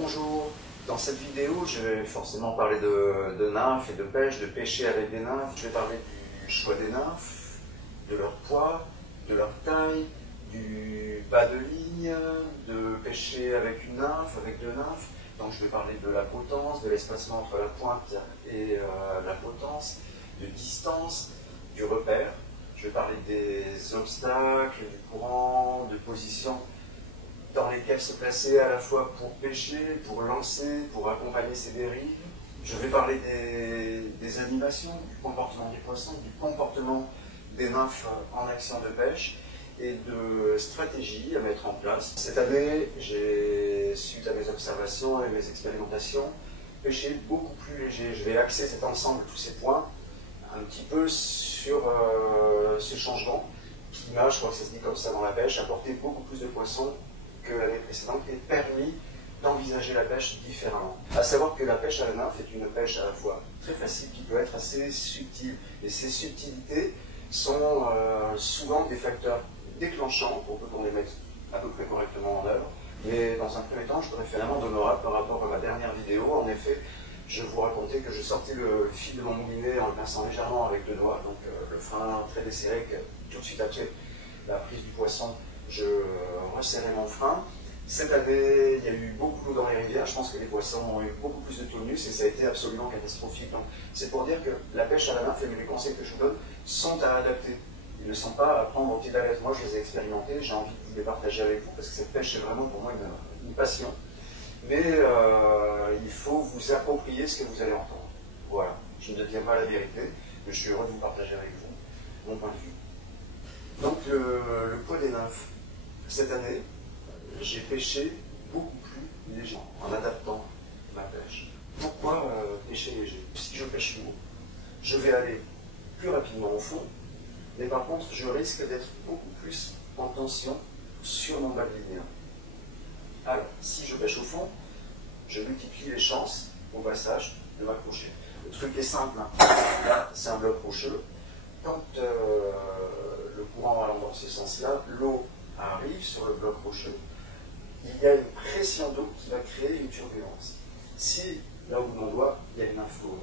Bonjour, dans cette vidéo je vais forcément parler de nymphes et de pêche, de pêcher avec des nymphes. Je vais parler du choix des nymphes, de leur poids, de leur taille, du bas de ligne, de pêcher avec une nymphe, avec deux nymphes. Donc je vais parler de la potence, de l'espacement entre la pointe et la potence, de distance, du repère. Je vais parler des obstacles, du courant, de position dans lesquels se placer à la fois pour pêcher, pour lancer, pour accompagner ses dérives. Je vais parler des animations, du comportement des poissons, du comportement des nymphes en action de pêche et de stratégies à mettre en place. Cette année, j'ai, suite à mes observations et mes expérimentations, pêché beaucoup plus léger. Je vais axer cet ensemble, tous ces points, un petit peu sur ce changement qui m'a, je crois que ça se dit comme ça dans la pêche, apporté beaucoup plus de poissons que l'année précédente et permis d'envisager la pêche différemment. À savoir que la pêche à la nymphe est une pêche à la fois très facile qui peut être assez subtile. Et ces subtilités sont souvent des facteurs déclenchants pour qu'on les mette à peu près correctement en œuvre. Mais dans un premier temps, je voudrais faire un amende honorable par rapport à ma dernière vidéo. En effet, je vous racontais que je sortais le fil de mon moulinet en le pinçant légèrement avec deux doigts, donc le frein très desserré, que tout de suite après la prise du poisson, je resserrais mon frein. Cette année, il y a eu beaucoup d'eau dans les rivières. Je pense que les poissons ont eu beaucoup plus de tonus et ça a été absolument catastrophique. Donc, c'est pour dire que la pêche à la nymphe et les conseils que je vous donne sont à adapter. Ils ne sont pas à prendre au pied de la lettre. Moi, je les ai expérimentés. J'ai envie de les partager avec vous parce que cette pêche est vraiment pour moi une passion. Mais il faut vous approprier ce que vous allez entendre. Voilà. Je ne détiens pas la vérité, mais je suis heureux de vous partager avec vous mon point de vue. Donc, le poids des nymphes. Cette année, j'ai pêché beaucoup plus léger, en adaptant ma pêche. Pourquoi pêcher léger? Si je pêche lourd, je vais aller plus rapidement au fond, mais par contre, je risque d'être beaucoup plus en tension sur mon bas de ligne. Alors, si je pêche au fond, je multiplie les chances au passage de m'accrocher. Le truc est simple, hein. Là, c'est un bloc rocheux. Quand le courant allant dans ce sens-là, l'eau arrive sur le bloc rocheux, il y a une pression d'eau qui va créer une turbulence. Si, là où mon doigt, il y a une nymphe lourde,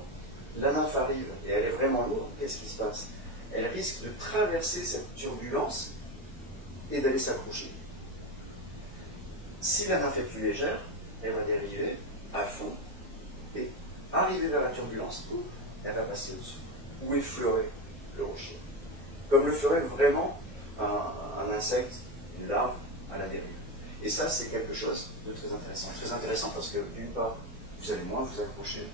la nymphe arrive et elle est vraiment lourde, qu'est-ce qui se passe? Elle risque de traverser cette turbulence et d'aller s'accrocher. Si la nymphe est plus légère, elle va dériver à fond et arriver vers la turbulence où elle va passer au-dessus, ou effleurer le rocher. Comme le ferait vraiment un insecte, une larve à la dérive. Et ça, c'est quelque chose de très intéressant. Très intéressant parce que d'une part, vous allez moins vous accrocher,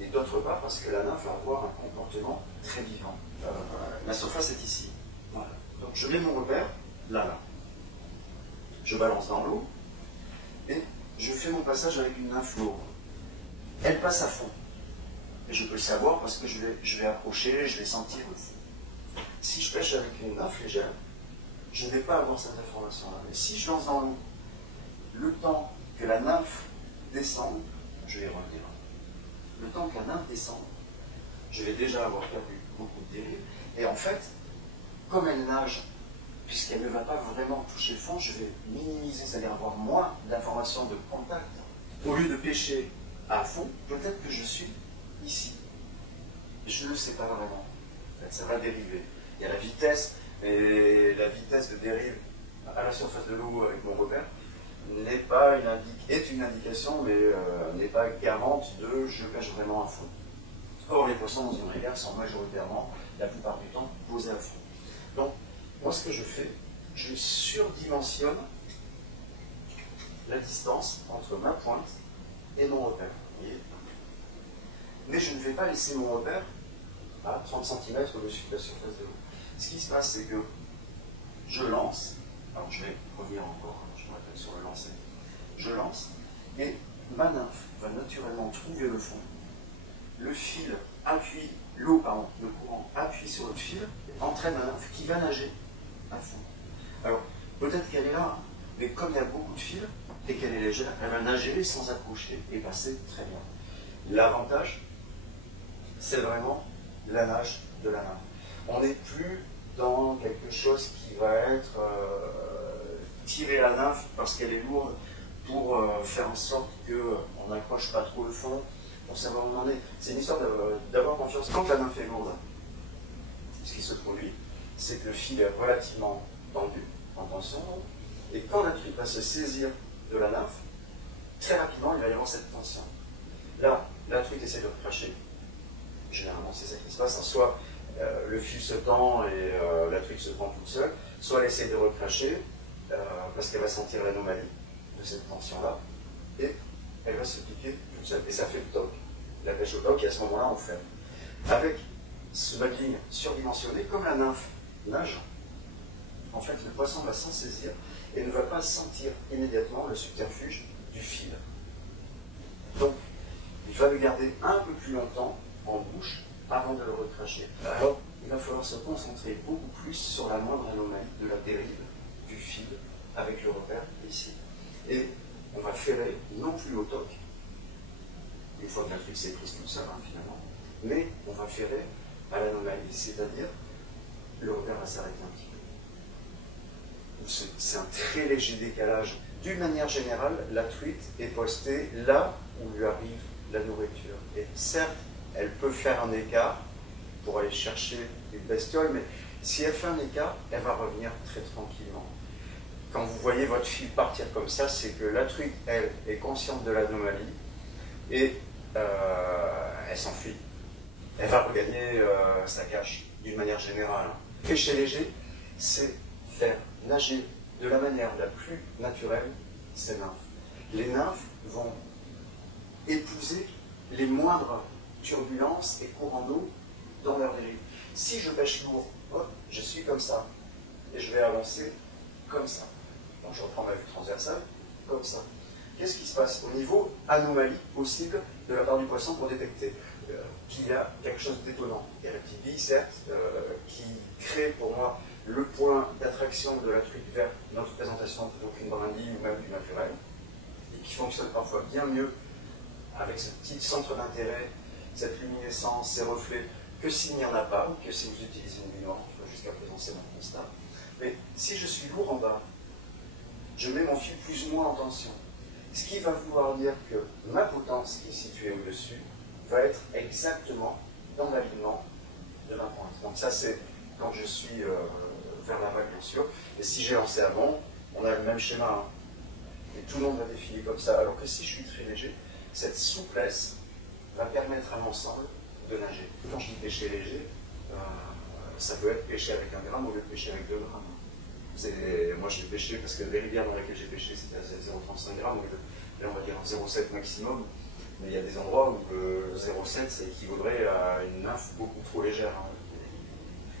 et d'autre part parce que la nymphe va avoir un comportement très vivant. La surface est ici. Voilà. Donc je mets mon repère là. Je balance dans l'eau et je fais mon passage avec une nymphe lourde. Elle passe à fond. Et je peux le savoir parce que je vais approcher, je vais sentir aussi. Si je pêche avec une nymphe légère, je ne vais pas avoir cette information-là. Mais si je lance dans l'eau, le temps que la nymphe descende, je vais revenir. Le temps que la nymphe descende, je vais déjà avoir perdu beaucoup de dérive. Et en fait, comme elle nage, puisqu'elle ne va pas vraiment toucher le fond, je vais minimiser, c'est-à-dire avoir moins d'informations de contact. Au lieu de pêcher à fond, peut-être que je suis ici. Je ne le sais pas vraiment. Ça va dériver. Il y a la vitesse, et la vitesse de dérive à la surface de l'eau avec mon repère est une indication, mais n'est pas garante de je pêche vraiment à fond. Or, les poissons dans une rivière sont majoritairement, la plupart du temps, posés à fond. Donc, moi, ce que je fais, je surdimensionne la distance entre ma pointe et mon repère. Vous voyez ? Mais je ne vais pas laisser mon repère à 30 cm au-dessus de la surface de l'eau. Ce qui se passe, c'est que je lance, alors je vais revenir encore, je me rappelle sur le lancer, je lance, et ma nymphe va naturellement trouver le fond, le fil appuie, le courant appuie sur le fil, entraîne la nymphe qui va nager à fond. Alors, peut-être qu'elle est là, mais comme il y a beaucoup de fils, et qu'elle est légère, elle va nager sans accrocher et passer très bien. L'avantage, c'est vraiment la nage de la nymphe. On n'est plus dans quelque chose qui va être tirer la nymphe parce qu'elle est lourde pour faire en sorte qu'on n'accroche pas trop le fond, pour savoir où on en est. C'est une histoire d'avoir confiance. Quand la nymphe est lourde, ce qui se produit, c'est que le fil est relativement tendu, en tension, et quand la truite va se saisir de la nymphe, très rapidement, il va y avoir cette tension. Là, la truite essaie de recracher. Généralement, c'est ça qui se passe. Soit le fil se tend et la truite se prend toute seule, soit elle essaie de recracher parce qu'elle va sentir l'anomalie de cette tension-là, et elle va se piquer toute seule. Et ça fait le toc. La pêche au toc, et à ce moment-là, on ferme. Avec ce buckling surdimensionné, comme la nymphe nage, en fait, le poisson va s'en saisir et ne va pas sentir immédiatement le subterfuge du fil. Donc, il va le garder un peu plus longtemps en bouche avant de le recracher. Alors, il va falloir se concentrer beaucoup plus sur la moindre anomalie de la dérive du fil avec le repère ici. Et on va ferrer non plus au toc, une fois que la truite s'est prise toute seule, finalement, mais on va ferrer à l'anomalie, c'est-à-dire le repère va s'arrêter un petit peu. C'est un très léger décalage. D'une manière générale, la truite est postée là où lui arrive la nourriture. Et certes, elle peut faire un écart pour aller chercher une bestiole, mais si elle fait un écart, elle va revenir très tranquillement. Quand vous voyez votre fil partir comme ça, c'est que la truite, elle, est consciente de l'anomalie et elle s'enfuit. Elle va regagner sa cache, d'une manière générale. Pêcher léger, c'est faire nager de la manière la plus naturelle ces nymphes. Les nymphes vont épouser les moindres turbulences et courants d'eau dans leur dérive. Si je pêche lourd, hop, je suis comme ça, et je vais avancer comme ça. Donc je reprends ma vue transversale, comme ça. Qu'est-ce qui se passe au niveau anomalie possible de la part du poisson pour détecter qu'il y a quelque chose d'étonnant? Il y a la petite bille, certes, qui crée pour moi le point d'attraction de la truite vers notre présentation plutôt qu'une brindille ou même du naturel, et qui fonctionne parfois bien mieux avec ce petit centre d'intérêt, cette luminescence, ces reflets, que s'il n'y en a pas, ou que si vous utilisez une lumière, jusqu'à présent c'est mon constat. Mais si je suis lourd en bas, je mets mon fil plus ou moins en tension. Ce qui va vouloir dire que ma potence qui est située au-dessus va être exactement dans l'alignement de ma pointe. Donc ça c'est quand je suis vers la vague, bien sûr. Et si j'ai lancé avant, on a le même schéma. Hein. Et tout le monde va défiler comme ça. Alors que si je suis très léger, cette souplesse va permettre à l'ensemble de nager. Quand je dis pêcher léger, ça peut être pêcher avec 1 gramme au lieu de pêcher avec 2 grammes. Moi je l'ai pêché parce que les rivières dans lesquelles j'ai pêché c'était à 0,35 grammes, là on va dire 0,7 maximum. Mais il y a des endroits où le 0,7 ça équivaudrait à une nymphe beaucoup trop légère. Hein.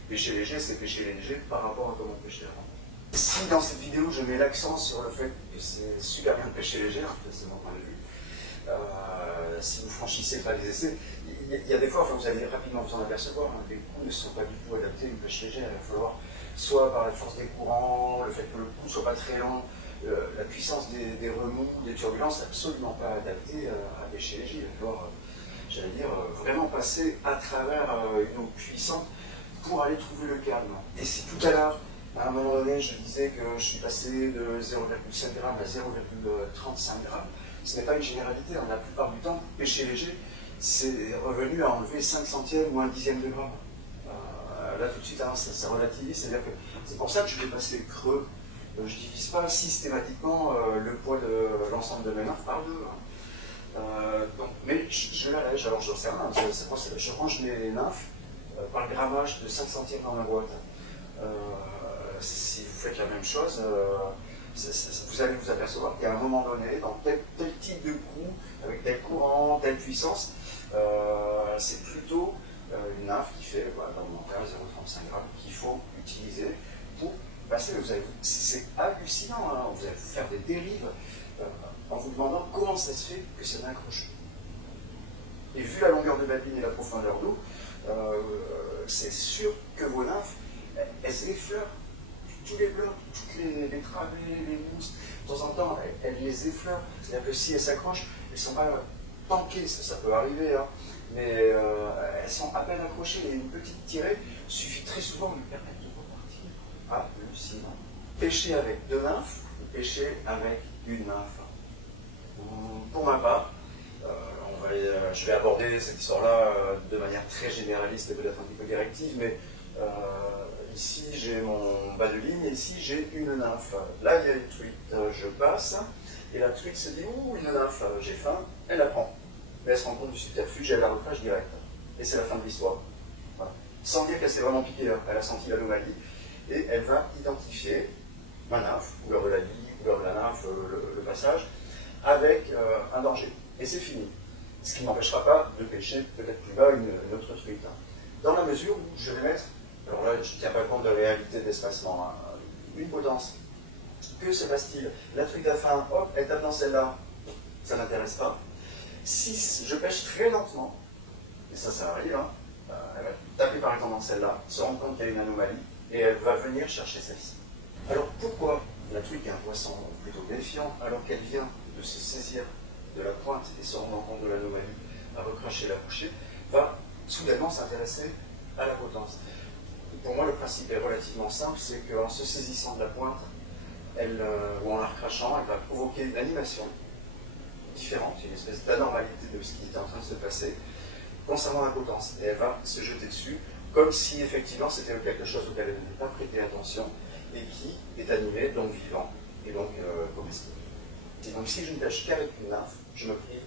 Pêcher léger, c'est pêcher léger par rapport à comment pêcher avant. Si dans cette vidéo je mets l'accent sur le fait que c'est super bien de pêcher léger, c'est mon point de vue, si vous franchissez pas les essais, il y a des fois, vous allez rapidement vous en apercevoir, hein, les coups ne sont pas du tout adaptés à une pêche légère. Il va falloir, soit par la force des courants, le fait que le coup ne soit pas très long, la puissance des remous, des turbulences, absolument pas adaptée à pêcher léger. Il va falloir, j'allais dire, vraiment passer à travers une eau puissante pour aller trouver le calme. Et si tout à l'heure, à un moment donné, je disais que je suis passé de 0,5 g à 0,35 g, ce n'est pas une généralité. La plupart du temps, pêcher léger, c'est revenu à enlever 5 centièmes ou 1/10 de gramme. Là, tout de suite, hein, ça relativise. C'est-à-dire que c'est pour ça que je vais passer creux. Je ne divise pas systématiquement le poids de l'ensemble de mes nymphes par 2. Mais je l'allège. Alors, je sais rien. Je range mes nymphes par grammage de 5 centièmes dans ma boîte. Si vous faites la même chose, vous allez vous apercevoir qu'à un moment donné, dans tel type de coup, avec tel courant, telle puissance, c'est plutôt une nymphe qui fait, dans mon cas, 0,35 g qu'il faut utiliser pour passer. C'est hallucinant, hein, vous allez faire des dérives en vous demandant comment ça se fait que ça n'accroche pas. Et vu la longueur de babine et la profondeur d'eau, c'est sûr que vos nymphes, elles effleurent tous les blocs, toutes les travées, les mousses. De temps en temps, elles les effleurent. C'est-à-dire que si elles s'accrochent, elles ne sont pas tankées, ça peut arriver, hein, mais elles sont à peine accrochées et une petite tirée suffit très souvent de lui permettre de repartir. Hallucinant. Pêcher avec 2 nymphes ou pêcher avec une nymphe. Je vais aborder cette histoire-là de manière très généraliste et peut-être un petit peu directive, mais ici j'ai mon bas de ligne et ici j'ai une nymphe. Là il y a une truite, je passe, et la truite se dit « Ouh, une nymphe, j'ai faim », elle la prend. Mais elle se rend compte du subterfuge et elle la recrache direct. Et c'est la fin de l'histoire. Voilà. Sans dire qu'elle s'est vraiment piquée, hein. Elle a senti l'anomalie, et elle va identifier ma nymphe, couleur de la vie, couleur de la nymphe, le passage, avec un danger. Et c'est fini. Ce qui n'empêchera pas de pêcher peut-être plus bas une autre truite. Hein. Dans la mesure où je vais mettre, alors là je ne tiens pas compte de réalité d'espacement, hein, une potence. Que se passe-t-il? La truite a faim, hop, elle tape dans celle-là, ça ne m'intéresse pas. Si je pêche très lentement, et ça arrive, hein, elle va taper par exemple dans celle-là, se rendre compte qu'il y a une anomalie, et elle va venir chercher celle-ci. Alors pourquoi la truite, qui est un poisson plutôt méfiant, alors qu'elle vient de se saisir de la pointe et se rendre compte de l'anomalie, à recracher la bouchée, va soudainement s'intéresser à la potence. Pour moi, le principe est relativement simple, c'est qu'en se saisissant de la pointe, ou en la recrachant, elle va provoquer une animation différente, une espèce d'anormalité de ce qui est en train de se passer concernant la potence. Et elle va se jeter dessus, comme si effectivement c'était quelque chose auquel elle n'avait pas prêté attention, et qui est animé, donc vivant, et donc comestible. Et donc si je ne pêche qu'avec une nymphe, je me prive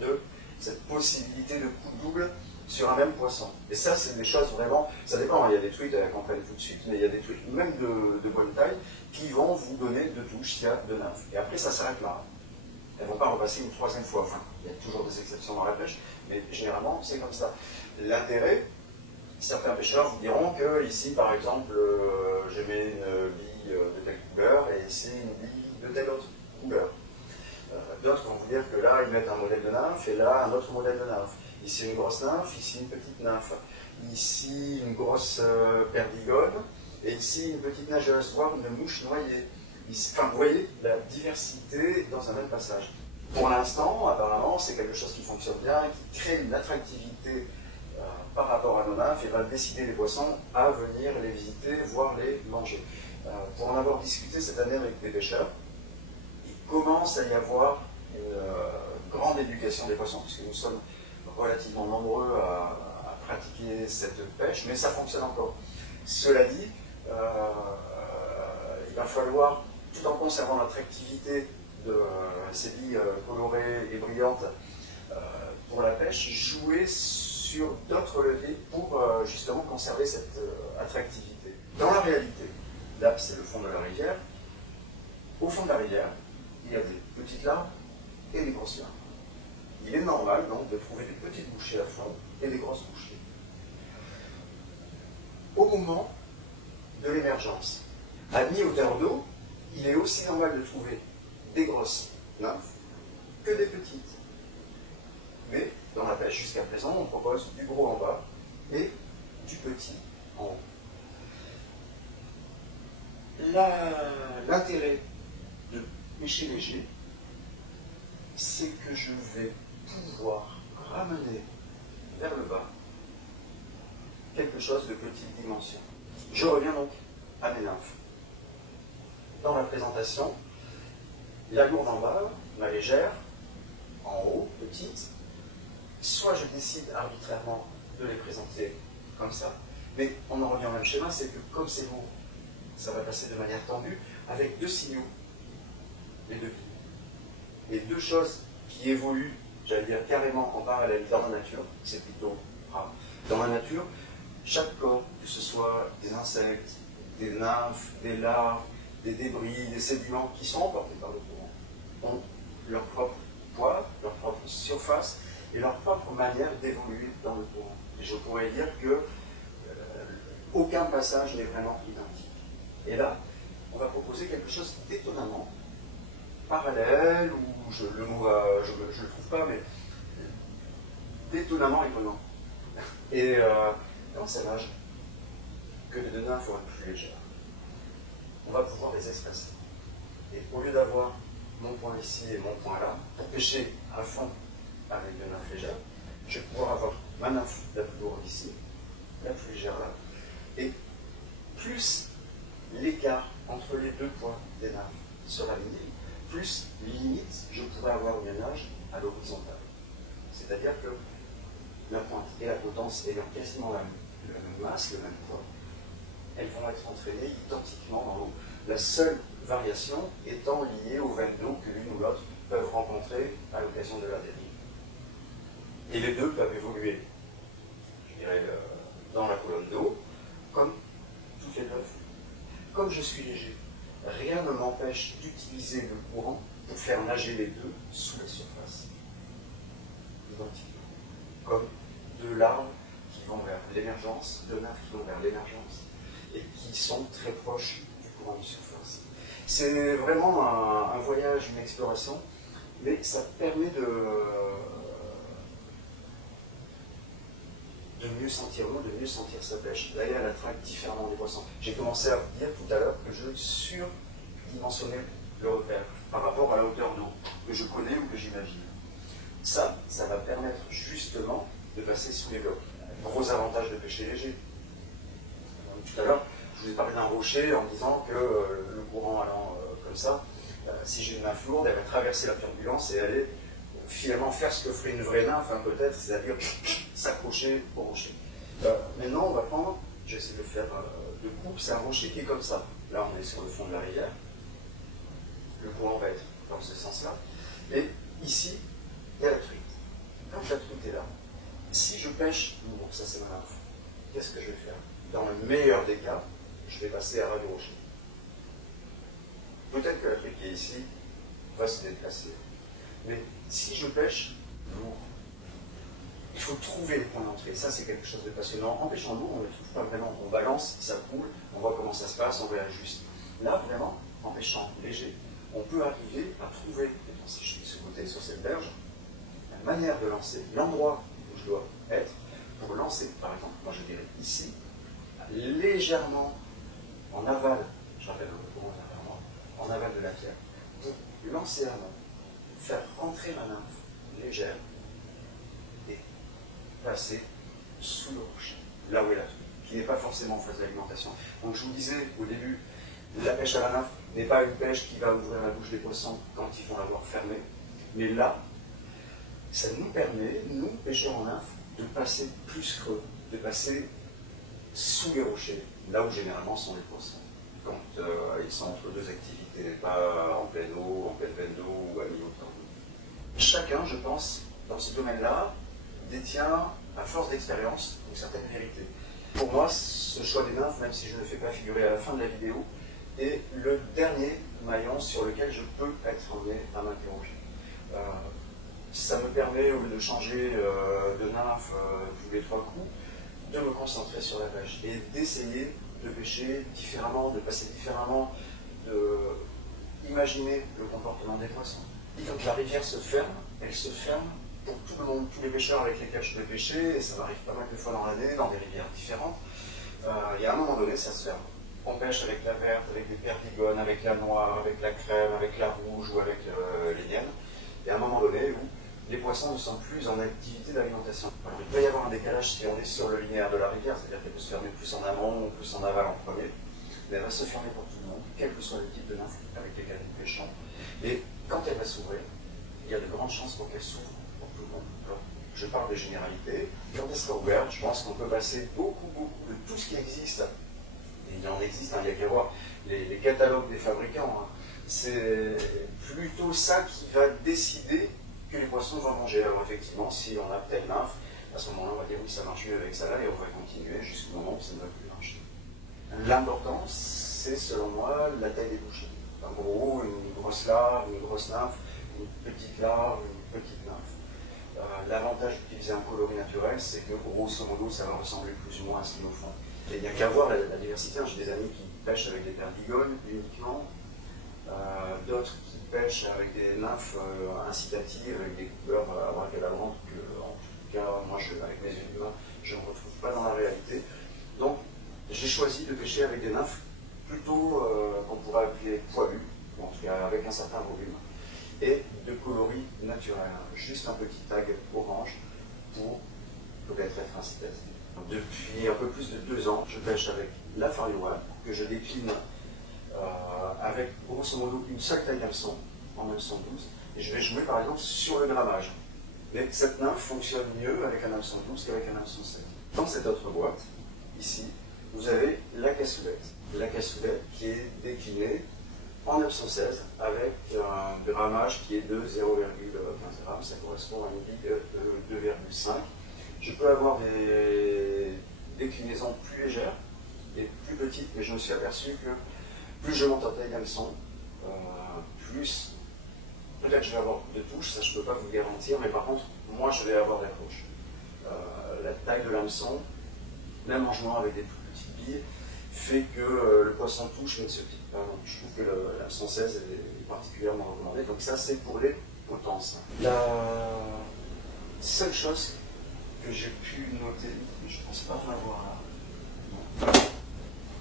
de cette possibilité de coup double sur un même poisson. Et ça, c'est des choses vraiment, ça dépend, il y a des truites, elles comprennent tout de suite, mais il y a des truites, même de bonne taille, qui vont vous donner deux touches s'il y a deux nymphes. Et après, ça s'arrête là. Elles ne vont pas repasser une troisième fois. Enfin, il y a toujours des exceptions dans la pêche, mais généralement, c'est comme ça. L'intérêt, certains pêcheurs vous diront que ici, par exemple, je mets une bille de telle couleur, et ici, une bille de telle autre couleur. D'autres vont vous dire que là, ils mettent un modèle de nymphe, et là, un autre modèle de nymphe. Ici, une grosse nymphe, ici, une petite nymphe. Ici, une grosse perdigone, et ici, une petite nageuse, voire une mouche noyée. Enfin, vous voyez la diversité dans un même passage. Pour l'instant, apparemment, c'est quelque chose qui fonctionne bien, qui crée une attractivité par rapport à nos nymphes et va décider les poissons à venir les visiter, voire les manger. Pour en avoir discuté cette année avec des pêcheurs, il commence à y avoir une grande éducation des poissons, puisque nous sommes relativement nombreux à pratiquer cette pêche, mais ça fonctionne encore. Cela dit, il va falloir, tout en conservant l'attractivité de ces billes colorées et brillantes pour la pêche, jouer sur d'autres leviers pour justement conserver cette attractivité. Dans la réalité, là c'est le fond de la rivière, au fond de la rivière, il y a des petites larves et des grosses larves. Il est normal donc de trouver des petites bouchées à fond et des grosses bouchées. Au moment de l'émergence, à mi-hauteur d'eau, il est aussi normal de trouver des grosses nymphes que des petites. Mais dans la pêche, jusqu'à présent, on propose du gros en bas et du petit en haut. L'intérêt de pêcher léger, c'est que je vais pouvoir ramener vers le bas quelque chose de petite dimension. Je reviens donc à mes nymphes. Dans la présentation, la lourde en bas, ma légère, en haut, petite, soit je décide arbitrairement de les présenter comme ça, mais on en revient au même schéma, c'est que comme c'est lourd, ça va passer de manière tendue, avec deux signaux, les deux billes. Et deux choses qui évoluent, j'allais dire carrément en parallèle dans la nature, c'est plutôt rare. Dans la nature, chaque corps, que ce soit des insectes, des nymphes, des larves, des débris, des sédiments qui sont emportés par le courant, ont leur propre poids, leur propre surface et leur propre manière d'évoluer dans le courant. Et je pourrais dire que aucun passage n'est vraiment identique. Et là, on va proposer quelque chose d'étonnamment parallèle, ou le mot, je ne le trouve pas, mais d'étonnamment étonnant. Et dans ça nage que les deux nymphes vont être plus légères. On va pouvoir les espacer. Et au lieu d'avoir mon point ici et mon point là, pour pêcher à fond avec des nymphes légères, je vais pouvoir avoir ma nymphe la plus lourde ici, la plus légère là, et plus l'écart entre les deux points des nymphes sera linéaire, plus limite je pourrais avoir une nage à l'horizontale. C'est C'est-à-dire que la pointe et la potence ayant quasiment la même masse, le même poids, elles vont être entraînées identiquement dans l'eau. La seule variation étant liée aux veines d'eau que l'une ou l'autre peuvent rencontrer à l'occasion de la dérive. Et les deux peuvent évoluer, je dirais, dans la colonne d'eau, comme toutes les deux. Comme je suis léger, rien ne m'empêche d'utiliser le courant pour faire nager les deux sous la surface. Identiquement. Comme deux larves qui vont vers l'émergence, deux nymphes qui vont vers l'émergence, et qui sont très proches du courant de surface. C'est vraiment un voyage, une exploration, mais ça permet de mieux sentir l'eau, de mieux sentir sa pêche, d'aller à la traque différemment des poissons. J'ai commencé à vous dire tout à l'heure que je surdimensionnais le repère par rapport à la hauteur d'eau que je connais ou que j'imagine. Ça va permettre justement de passer sous les blocs. Gros avantage de pêcher léger. Tout à l'heure, je vous ai parlé d'un rocher en disant que le courant allant comme ça, si j'ai une nymphe lourde, elle va traverser la turbulence et aller finalement faire ce que ferait une vraie nymphe, hein, peut-être, c'est-à-dire s'accrocher au rocher. Maintenant, on va prendre, j'essaie de le faire de coupe, c'est un rocher qui est comme ça. Là, on est sur le fond de la rivière. Le courant va être dans ce sens-là. Et ici, il y a la truite. Quand la truite est là, si je pêche lourd, ça c'est ma nymphe, qu'est-ce que je vais faire? Dans le meilleur des cas, je vais passer à ras du rocher. Peut-être que la truite qui est ici va se déplacer. Mais si je pêche lourd, il faut trouver les points d'entrée. Ça, c'est quelque chose de passionnant. En pêchant lourd, on ne le trouve pas vraiment. On balance, ça coule, on voit comment ça se passe, on réajuste. Là, vraiment, en pêchant léger, on peut arriver à trouver, si je suis de ce côté, sur cette berge, la manière de lancer, l'endroit où je dois être pour lancer. Par exemple, moi je dirais ici, légèrement en aval, je rappelle le courant en aval de la pierre, pour lancer la main, faire rentrer ma nymphe légère et passer sous le rocher, là où est la truite, qui n'est pas forcément en phase d'alimentation. Donc je vous disais au début, la pêche à la nymphe n'est pas une pêche qui va ouvrir la bouche des poissons quand ils vont l'avoir fermée, mais là, ça nous permet, nous, pêcheurs en nymphe, de passer plus creux, de passer sous les rochers, là où généralement sont les poissons, quand ils sont entre deux activités, pas en pleine eau, en pleine veine d'eau ou à mi-hauteur. Chacun, je pense, dans ce domaine-là, détient, à force d'expérience, une certaine vérité. Pour moi, ce choix des nymphes, même si je ne le fais pas figurer à la fin de la vidéo, est le dernier maillon sur lequel je peux être amené à m'interroger. Ça me permet, au lieu de changer de nymphe tous les 3 coups, de me concentrer sur la pêche et d'essayer de pêcher différemment, de passer différemment, d'imaginer le comportement des poissons. Et quand la rivière se ferme, elle se ferme pour tout le monde, tous les pêcheurs avec lesquels je vais pêcher, et ça m'arrive pas mal de fois dans l'année, dans des rivières différentes. Il y a un moment donné, ça se ferme. On pêche avec la verte, avec les perdigones, avec la noire, avec la crème, avec la rouge ou avec les liènes. Et à un moment donné où les poissons ne sont plus en activité d'alimentation. Alors, il peut y avoir un décalage si on est sur le linéaire de la rivière, c'est-à-dire qu'elle peut se fermer plus en amont ou plus en aval en premier, mais elle va se fermer pour tout le monde, quel que soit le type de nymphe avec lesquels nous pêchons. Et quand elle va s'ouvrir, il y a de grandes chances pour qu'elle s'ouvre pour tout le monde. Alors, je parle de généralité. Quand elle sera ouverte, je pense qu'on peut passer beaucoup de tout ce qui existe. Et il en existe, hein, il y a qu'à voir les catalogues des fabricants. Hein. C'est plutôt ça qui va décider que les poissons vont manger. Alors effectivement, si on a telle nymphe, à ce moment-là, on va dire oui, ça marche mieux avec ça là, et on va continuer jusqu'au moment où ça ne va plus marcher. L'important, c'est selon moi la taille des bouchées. En gros, une grosse larve, une grosse nymphe, une petite larve, une petite nymphe. L'avantage d'utiliser un coloris naturel, c'est que grosso modo, ça va ressembler plus ou moins à ce qu'ils nous font. Et il n'y a qu'à voir la diversité. J'ai des amis qui pêchent avec des perdigones uniquement, d'autres qui pêchent avec des nymphes incitatives, avec des couleurs abracadabrantes que, en tout cas, moi, avec mes yeux humains, je ne retrouve pas dans la réalité. Donc, j'ai choisi de pêcher avec des nymphes plutôt qu'on pourrait appeler poilues, en tout cas avec un certain volume, et de coloris naturels. Juste un petit tag orange pour peut-être être incitatif. Depuis un peu plus de 2 ans, je pêche avec la Farioa, que je décline avec grosso modo une seule taille d'hameçon, en 912, et je vais jouer par exemple sur le grammage. Mais cette nymphe fonctionne mieux avec un hameçon 12 qu'avec un hameçon 16. Dans cette autre boîte, ici, vous avez la cassoulette. La cassoulette qui est déclinée en hameçon 16 avec un grammage qui est de 0,15 grammes. Ça correspond à une bille de 2,5. Je peux avoir des déclinaisons plus légères et plus petites, mais je me suis aperçu que plus je monte en taille d'hameçon, plus peut-être je vais avoir de touches, ça je ne peux pas vous garantir, mais par contre, moi je vais avoir d'accroche. La taille de l'hameçon, même en jouant avec des plus petites billes, fait que le poisson touche mais ne se pique pas. Donc je trouve que l'hameçon 16 est particulièrement recommandé. Donc ça c'est pour les potences. La seule chose que j'ai pu noter, je ne pense pas en avoir là,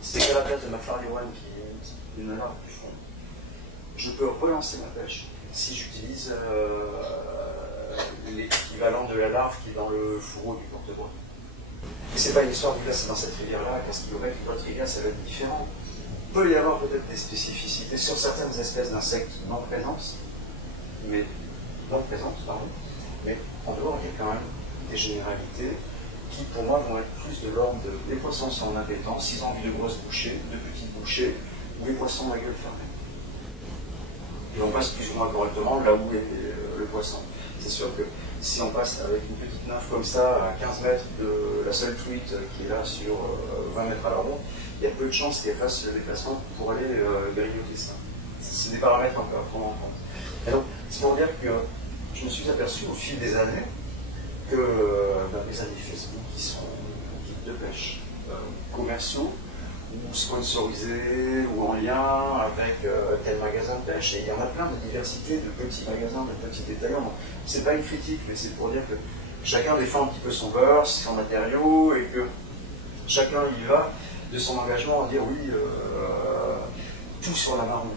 c'est qu'à la place de ma Farley One qui est une larve du fond, je peux relancer ma pêche si j'utilise l'équivalent de la larve qui est dans le fourreau du porte-bois. Et c'est pas une histoire de glace dans cette rivière-là, parce qu'il y aurait que votre rivière, ça va être différent. Il peut y avoir peut-être des spécificités sur certaines espèces d'insectes non présentes, mais en dehors, il y a quand même des généralités qui, pour moi, vont être plus de l'ordre des poissons sans appétence, s'ils ont envie de grosses bouchées, de petites bouchées, ou les poissons à gueule fermée. Ils vont passer plus ou moins correctement là où est le poisson. C'est sûr que si on passe avec une petite nymphe comme ça, à 15 mètres de la seule truite qui est là sur 20 mètres à la ronde, il y a peu de chances qu'elle fasse le déplacement pour aller grignoter ça. C'est des paramètres qu'on peut prendre en compte. Et donc, c'est pour dire que je me suis aperçu au fil des années que les amis Facebook qui sont guides de pêche commerciaux, ou sponsorisés, ou en lien avec tel magasin de pêche. Et il y en a plein de diversité de petits magasins, de petits détaillants. C'est pas une critique, mais c'est pour dire que chacun défend un petit peu son beurre, son matériau, et que chacun y va de son engagement à dire oui, tout sur la marron,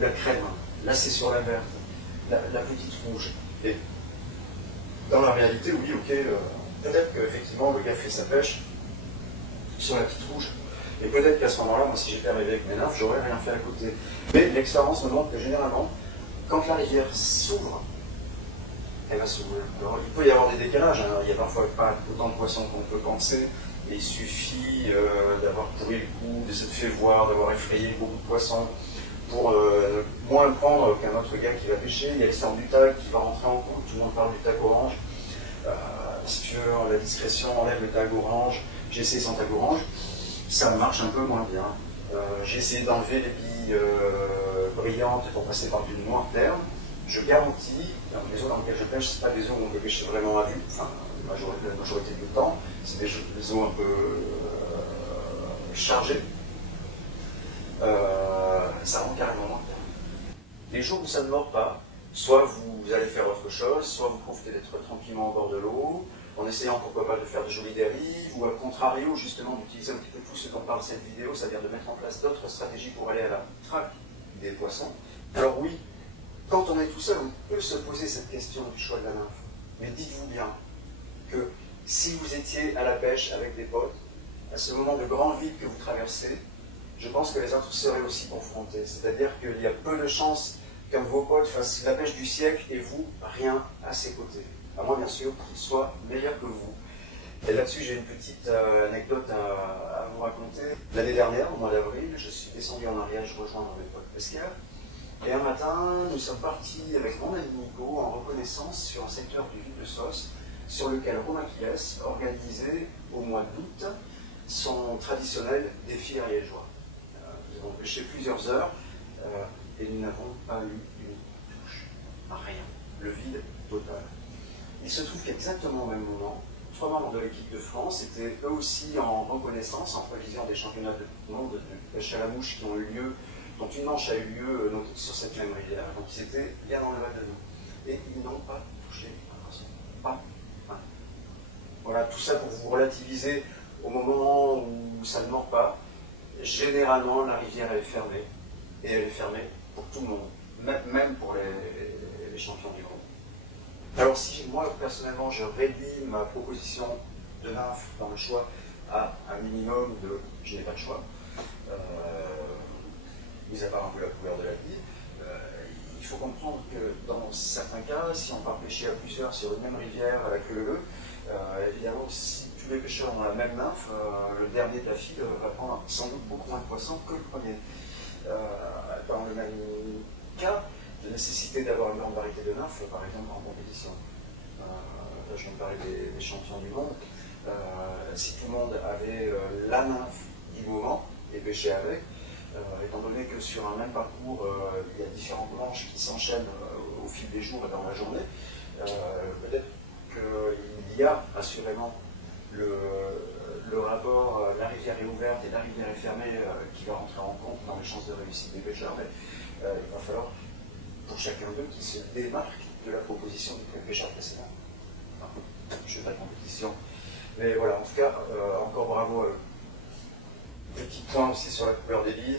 la crème, là c'est sur la verte, la petite rouge. Et dans la réalité, oui, ok, peut-être qu'effectivement le gars fait sa pêche sur la petite rouge. Et peut-être qu'à ce moment-là, moi, si j'étais arrivé avec mes nymphes, j'aurais rien fait à côté. Mais l'expérience me montre que généralement, quand la rivière s'ouvre, elle va s'ouvrir. Alors, il peut y avoir des décalages. Hein. Il n'y a parfois pas autant de poissons qu'on peut penser. Mais il suffit d'avoir pourri le coup, de s'être fait voir, d'avoir effrayé beaucoup de poissons pour moins le prendre qu'un autre gars qui va pêcher. Il y a l'histoire du tag qui va rentrer en compte. Tout le monde parle du tag orange. Si tu veux, la discrétion enlève le tag orange. J'ai essayé sans tag orange. Ça marche un peu moins bien. J'ai essayé d'enlever les billes brillantes pour passer par du noir terme. Je garantis, les eaux dans lesquelles je pêche, ce pas des eaux où on peut pêcher vraiment à vue, enfin, la majorité du temps, c'est des eaux un peu chargées. Ça rend carrément moins bien. Les jours où ça ne mord pas, soit vous allez faire autre chose, soit vous profitez d'être tranquillement au bord de l'eau, en essayant pourquoi pas de faire de jolies dérives, ou à contrario justement d'utiliser un petit peu tout ce dont parle cette vidéo, c'est-à-dire de mettre en place d'autres stratégies pour aller à la traque des poissons. Alors oui, quand on est tout seul, on peut se poser cette question du choix de la nymphe. Mais dites-vous bien que si vous étiez à la pêche avec des potes, à ce moment de grand vide que vous traversez, je pense que les autres seraient aussi confrontés. C'est-à-dire qu'il y a peu de chances qu'un de vos potes fasse la pêche du siècle et vous, rien à ses côtés. À moins, bien sûr, qu'il soit meilleur que vous. Et là-dessus, j'ai une petite anecdote à vous raconter. L'année dernière, au mois d'avril, je suis descendu en Ariège rejoindre mes potes pesceurs. Et un matin, nous sommes partis avec mon ami Nico en reconnaissance sur un secteur du Ville de Sauce, sur lequel Romain Quiles organisait au mois d'août son traditionnel défi ariégeois. Nous avons pêché plusieurs heures et nous n'avons pas eu une touche. Rien. Le vide total. Il se trouve qu'exactement au même moment, 3 membres de l'équipe de France étaient eux aussi en reconnaissance, en prévision des championnats du monde de pêche à la mouche qui ont eu lieu, dont une manche a eu lieu donc, sur cette même rivière. Donc ils étaient bien dans le Val de nous. Et ils n'ont pas touché un poisson. Pas un. Voilà, tout ça pour vous relativiser au moment où ça ne mord pas. Généralement, la rivière elle est fermée. Et elle est fermée pour tout le monde, même pour les champions du monde. Alors si moi, personnellement, je réduis ma proposition de nymphe dans le choix à un minimum de « je n'ai pas de choix », mis à part un peu la couleur de la bille, il faut comprendre que dans certains cas, si on part pêcher à plusieurs sur une même rivière à la queue leu, évidemment, si tous les pêcheurs ont la même nymphe, le dernier de la file va prendre sans doute beaucoup moins de poissons que le premier. Dans le même cas, de nécessité d'avoir une grande variété de nymphes, par exemple en compétition. Là, je vais parler des champions du monde. Si tout le monde avait la nymphe du moment et pêchait avec, étant donné que sur un même parcours, il y a différentes manches qui s'enchaînent au fil des jours et dans la journée, peut-être qu'il y a assurément le rapport la rivière est ouverte et la rivière est fermée qui va rentrer en compte dans les chances de réussite des pêcheurs, mais il va falloir pour chacun d'eux qui se démarque de la proposition du pêcheur précédent. Je fais pas de compétition, mais voilà, en tout cas, encore bravo à eux. Petit point aussi sur la couleur des billes.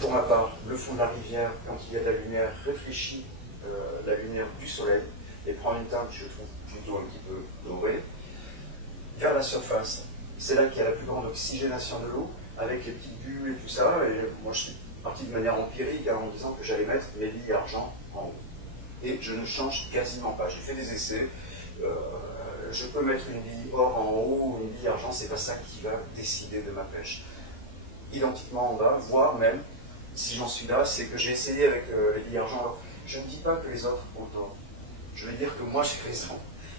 Pour ma part, le fond de la rivière, quand il y a de la lumière, réfléchit la lumière du soleil et prend une teinte, je trouve, plutôt un petit peu dorée. Vers la surface, c'est là qu'il y a la plus grande oxygénation de l'eau, avec les petites bulles et tout ça. Et moi, je suis parti de manière empirique en disant que j'allais mettre mes billes argent en haut. Et je ne change quasiment pas. J'ai fait des essais. Je peux mettre une bille or en haut ou une bille argent, c'est pas ça qui va décider de ma pêche. Identiquement en bas, voire même, si j'en suis là, c'est que j'ai essayé avec les billes argent. Alors, je ne dis pas que les autres ont tort. Je vais dire que moi j'ai raison.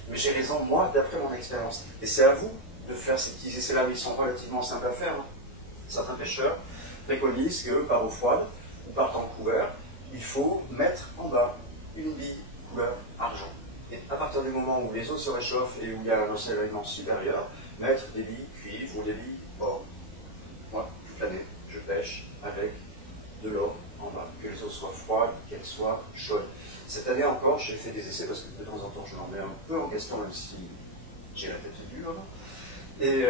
Mais j'ai raison, moi, d'après mon expérience. Et c'est à vous de faire ces petits essais-là, mais ils sont relativement simples à faire. Hein. Certains pêcheurs préconisent que par eau froide ou par temps couvert, il faut mettre en bas une bille couleur argent. Et à partir du moment où les eaux se réchauffent et où il y a un ensoleillement supérieur, mettre des billes cuivre ou des billes or. Moi, toute l'année, je pêche avec de l'or en bas, que les eaux soient froides, qu'elles soient chaudes. Cette année encore, j'ai fait des essais parce que de temps en temps, je m'en mets un peu en question, même si j'ai la tête dure. Et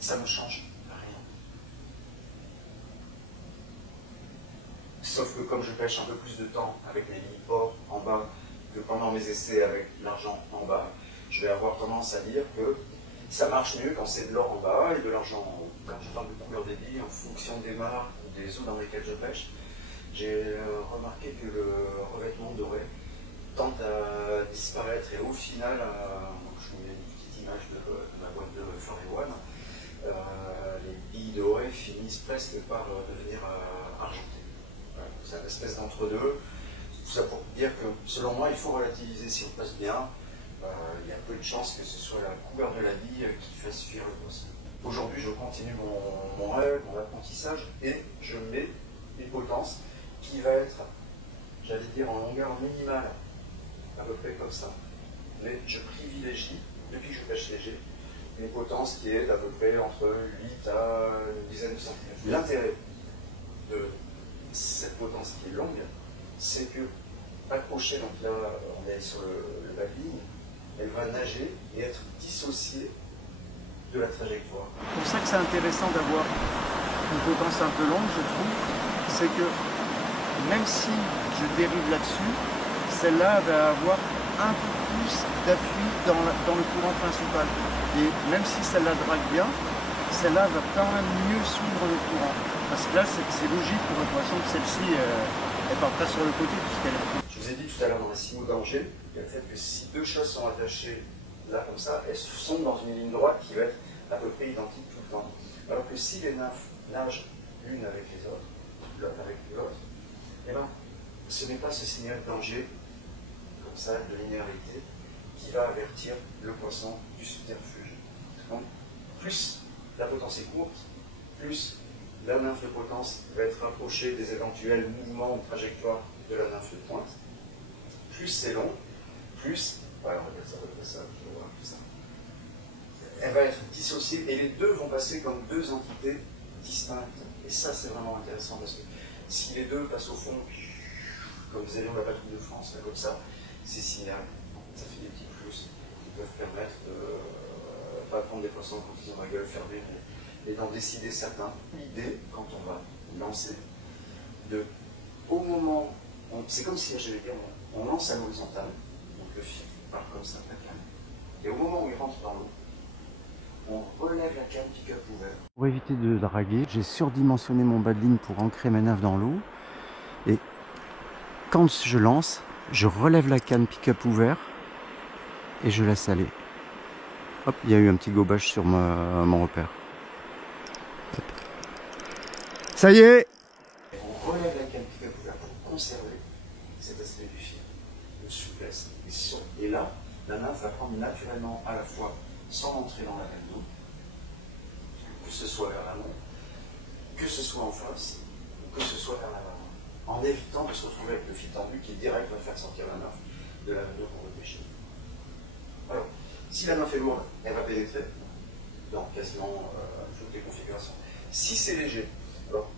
ça ne change rien. Sauf que comme je pêche un peu plus de temps avec les billes or en bas que pendant mes essais avec l'argent en bas, je vais avoir tendance à dire que ça marche mieux quand c'est de l'or en bas et de l'argent en haut. Quand je parle de couleur des billes, en fonction des mares ou des eaux dans lesquelles je pêche, j'ai remarqué que le revêtement doré tend à disparaître et au final, je vous mets une petite image de ma boîte de Forever One, les billes dorées finissent presque par devenir argentées. Voilà, c'est une espèce d'entre-deux. Tout ça pour dire que selon moi, il faut relativiser si on passe bien. Il y a peu de chances que ce soit la couleur de la bille qui fasse fuir le poisson. Aujourd'hui, je continue mon rêve, mon apprentissage et je mets une potence qui va être, j'allais dire, en longueur minimale, à peu près comme ça. Mais je privilégie, depuis que je pêche léger, une potence qui est d'à peu près entre 8 à une dizaine de centimètres. L'intérêt de cette potence qui est longue, c'est que, accrochée, donc là, on est sur le bas de ligne, elle va nager et être dissociée de la trajectoire. C'est pour ça que c'est intéressant d'avoir une potence un peu longue, je trouve, c'est que même si je dérive là-dessus, celle-là va avoir un peu plus d'appui dans le courant principal. Et même si celle-là drague bien, celle-là va quand même mieux suivre le courant. Parce que là, c'est logique pour le poisson que celle-ci, elle part pas sur le côté puisqu'elle est... Je vous ai dit tout à l'heure dans la simo danger, il y a le fait que si deux choses sont attachées là comme ça, elles sont dans une ligne droite qui va être à peu près identique tout le temps. Alors que si les nymphes nagent l'une avec les autres, l'autre avec l'autre, eh bien, ce n'est pas ce signal danger, comme ça, de linéarité, qui va avertir le poisson du subterfuge. Donc, plus la potence est courte, plus la nymphe de potence va être rapprochée des éventuels mouvements ou trajectoires de la nymphe de pointe, plus c'est long, plus, voilà, on va dire ça, je vais voir tout ça. Elle va être dissociée et les deux vont passer comme deux entités distinctes. Et ça, c'est vraiment intéressant parce que si les deux passent au fond, comme vous avez dans la patrouille de France, là, comme ça, c'est signal. Ça fait des petits plus qui peuvent permettre de ne pas prendre des poissons quand ils ont la gueule fermée, mais d'en décider certains. L'idée, quand on va lancer, au moment, c'est comme si, je vais dire, on lance à l'horizontale, donc le fil part comme ça, la canne, et au moment où il rentre dans l'eau, on relève la canne pick-up ouvert. Pour éviter de draguer, j'ai surdimensionné mon bas de ligne pour ancrer mes nymphes dans l'eau. Et quand je lance, je relève la canne pick-up ouvert et je laisse aller. Hop, il y a eu un petit gobage sur mon repère. Hop. Ça y est! On relève la canne pick-up ouvert pour conserver cet aspect du fil, de souplesse. Et là, la nymphe va prendre naturellement à la fois sans entrer dans la veine d'eau, que ce soit vers l'amont, que ce soit en face, ou que ce soit vers l'avant, en évitant de se retrouver avec le fil tendu qui direct va faire sortir la nymphe de la veine d'eau pour le pêcher. Alors, si la nymphe est lourde, elle va pénétrer dans quasiment toutes les configurations. Si c'est léger, alors,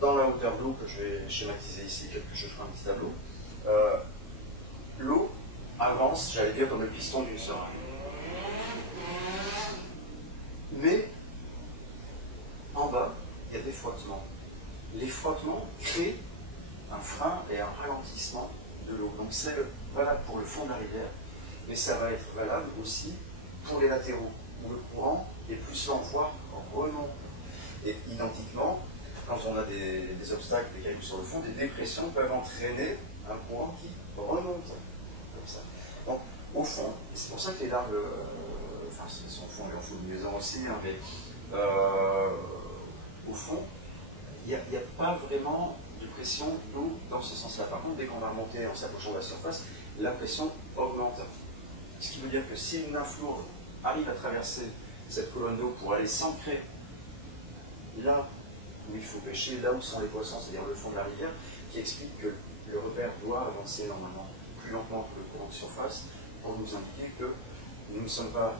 dans la hauteur d'eau que je vais schématiser ici, je ferai un petit tableau, l'eau avance, j'allais dire, comme le piston d'une seringue. Mais en bas, il y a des frottements. Les frottements créent un frein et un ralentissement de l'eau. Donc c'est valable pour le fond de la rivière, mais ça va être valable aussi pour les latéraux, où le courant est plus lent, voire remonte. Et identiquement, quand on a des obstacles, des cailloux sur le fond, des dépressions peuvent entraîner un courant qui remonte. Comme ça. Donc, au fond, c'est pour ça que les larves, enfin, c'est son fond et en fond aussi, hein, mais au fond, il n'y a pas vraiment de pression d'eau dans ce sens-là. Par contre, dès qu'on va remonter en s'approchant de la surface, la pression augmente. Ce qui veut dire que si une nymphe lourde arrive à traverser cette colonne d'eau pour aller s'ancrer là où il faut pêcher, là où sont les poissons, c'est-à-dire le fond de la rivière, qui explique que le repère doit avancer normalement plus lentement que le courant de surface, pour nous indiquer que nous ne sommes pas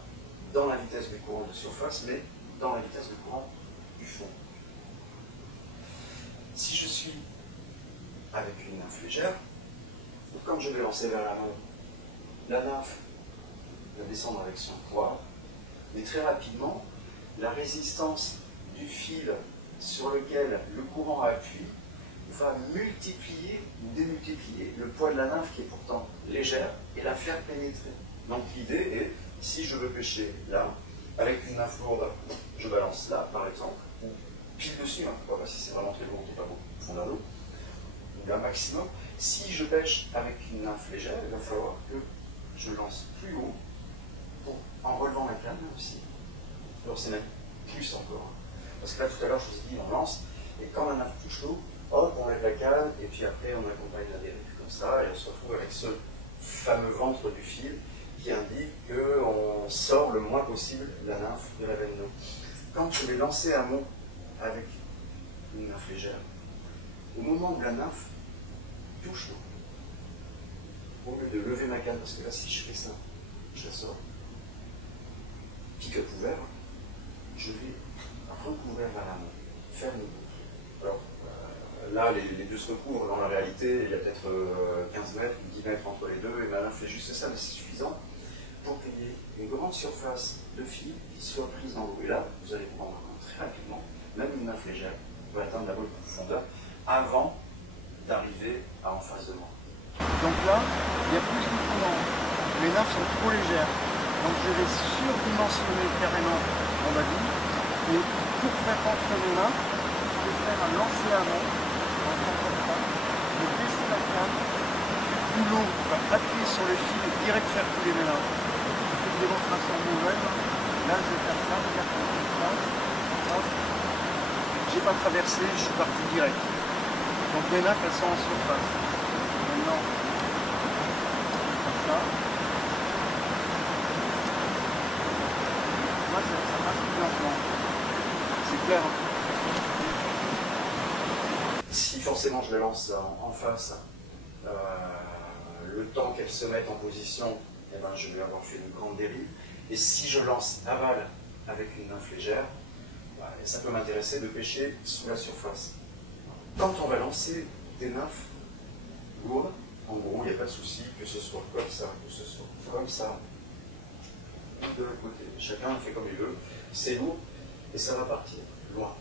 dans la vitesse du courant de surface, mais dans la vitesse du courant du fond. Si je suis avec une nymphe légère, comme je vais lancer vers l'amont, la nymphe va descendre avec son poids, mais très rapidement, la résistance du fil sur lequel le courant appuie va multiplier ou démultiplier le poids de la nymphe qui est pourtant légère et la faire pénétrer. Donc l'idée est, si je veux pêcher là, avec une nymphe lourde, je balance là par exemple, ou pile dessus, hein, pourquoi pas si c'est vraiment très lourd, qui n'est pas beaucoup profond d'eau, ou là maximum. Si je pêche avec une nymphe légère, il va falloir que je lance plus haut, en relevant la canne aussi. Alors c'est même plus encore. Parce que là tout à l'heure je vous ai dit on lance, et quand la nymphe touche l'eau, hop, on lève la canne, et puis après on accompagne la dérive comme ça, et on se retrouve avec ce fameux ventre du fil qui indique qu'on sort le moins possible la nymphe de la veine d'eau. Quand je vais lancer amont avec une nymphe légère, au moment où la nymphe touche l'eau, au lieu de lever ma canne, parce que là si je fais ça, je la sors, pick-up ouvert, je vais recouvrir vers l'amont, faire une boucle. Alors là, les deux se recouvrent, dans la réalité, il y a peut-être 15 mètres, 10 mètres entre les deux, et ma nymphe fait juste ça, mais c'est suffisant pour qu'il y ait une grande surface de fil qui soit prise dans l'eau. Et là, vous allez vous rendre compte très rapidement, même une nymphe légère peut atteindre la bonne profondeur avant d'arriver à en face de moi. Donc là, il y a plus de courant. Les nymphes sont trop légères. Donc je vais surdimensionner carrément, on va dire. Et pour faire rentrer les nymphes, je vais faire un lancer avant. Je baisse la canne, où l'eau va appuyer sur le fil et direct faire couler mes nymphes. Je fais une démonstration nouvelle. Là, je vais faire ça, regarde comme ça. Hop. J'ai pas traversé, je suis parti direct. Donc les nymphes, elles sont en surface. Maintenant, comme ça. Moi, ça passe plus lentement. C'est clair. Si forcément je la lance en face, le temps qu'elle se mette en position, eh ben, je vais avoir fait une grande dérive. Et si je lance aval avec une nymphe légère, ça peut m'intéresser de pêcher sous la surface. Quand on va lancer des nymphes lourdes, en gros, il n'y a pas de souci que ce soit comme ça, que ce soit comme ça, de l'autre côté. Chacun fait comme il veut. C'est lourd et ça va partir loin.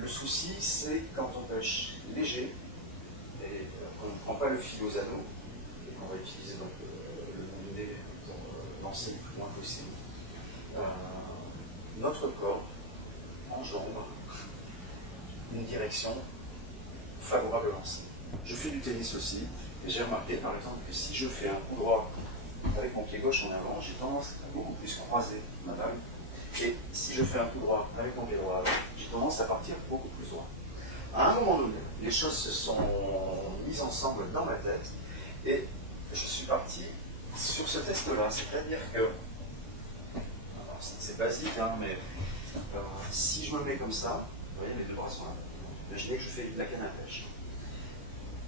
Le souci, c'est quand on pêche léger et qu'on ne prend pas le fil aux anneaux et qu'on va utiliser donc, le moulinet pour lancer le plus loin possible. Notre corps engendre une direction favorable au lancer. Je fais du tennis aussi, et j'ai remarqué par exemple que si je fais un coup droit avec mon pied gauche en avant, j'ai tendance à beaucoup plus croiser ma balle. Et si je fais un coup droit avec mon pied droit, j'ai tendance à partir beaucoup plus droit. À un moment donné, les choses se sont mises ensemble dans ma tête, et je suis parti sur ce test-là, c'est-à-dire que, c'est basique, hein, mais si je me mets comme ça, vous voyez, mes deux bras sont là, imaginez que je fais de la canne à pêche.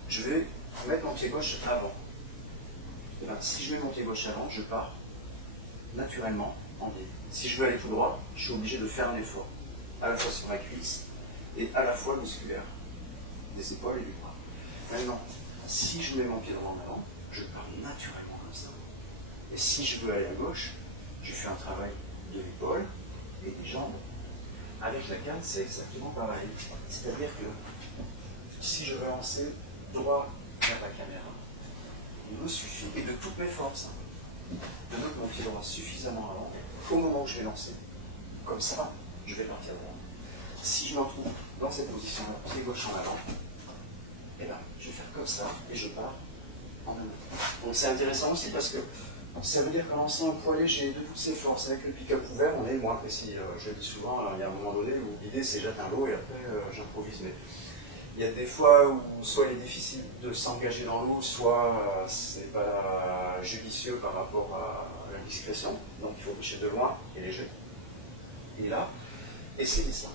Je vais mettre mon pied gauche avant. Et bien, si je mets mon pied gauche avant, je pars naturellement en biais. Si je veux aller tout droit, je suis obligé de faire un effort, à la fois sur ma cuisse et à la fois musculaire, des épaules et du bras. Maintenant, si je mets mon pied droit en avant, je pars naturellement comme ça. Et si je veux aller à gauche, je fais un travail de l'épaule et des jambes. Avec la canne, c'est exactement pareil. C'est-à-dire que si je veux lancer droit vers la caméra, il me suffit, et de toutes mes forces, de mettre mon pied droit suffisamment avant, au moment où je vais lancer. Comme ça, je vais partir droit. Si je me retrouve dans cette position-là, pied gauche en avant, et là, je vais faire comme ça, et je pars en même temps. Donc c'est intéressant aussi parce que ça veut dire qu'en lançant un poids léger de toutes ses forces avec le pick-up ouvert, on est moins précis. Je le dis souvent, il y a un moment donné où l'idée c'est j'atteins l'eau et après j'improvise. Mais il y a des fois où soit il est difficile de s'engager dans l'eau, soit c'est pas judicieux par rapport à la discrétion. Donc il faut pêcher de loin et léger. Et là, essayez ça.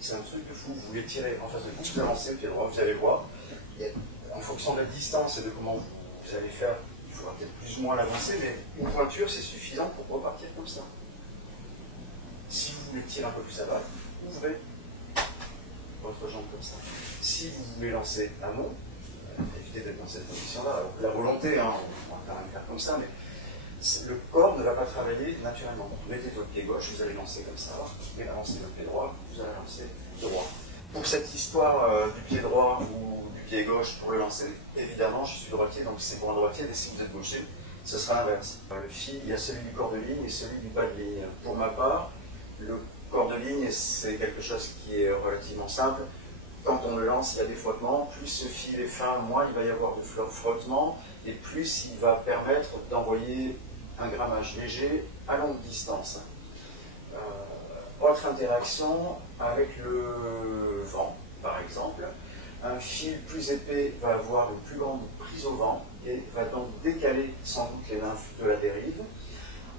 C'est un truc de fou. Vous voulez tirer en face de vous, vous avancez le pied droit, vous allez voir. Et en fonction de la distance et de comment vous allez faire, il faudra peut-être plus ou moins l'avancer, mais une pointure, c'est suffisant pour repartir comme ça. Si vous voulez tirer un peu plus à bas, ouvrez votre jambe comme ça. Si vous voulez lancer amont, évitez d'être dans cette position-là. Alors la volonté, hein, on va quand même faire comme ça, mais le corps ne va pas travailler naturellement. Mettez votre pied gauche, vous allez lancer comme ça, et lancez votre pied droit, vous allez lancer droit. Pour cette histoire du pied droit ou du pied gauche pour le lancer, évidemment, je suis droitier, donc c'est pour un droitier, mais si vous êtes gaucher, ce sera l'inverse. Le fil, il y a celui du corps de ligne et celui du pas de ligne. Pour ma part, le corps de ligne, c'est quelque chose qui est relativement simple. Quand on le lance, il y a des frottements. Plus ce fil est fin, moins il va y avoir de frottements, et plus il va permettre d'envoyer un grammage léger à longue distance. Autre interaction avec le vent, par exemple. Un fil plus épais va avoir une plus grande prise au vent et va donc décaler sans doute les nymphes de la dérive.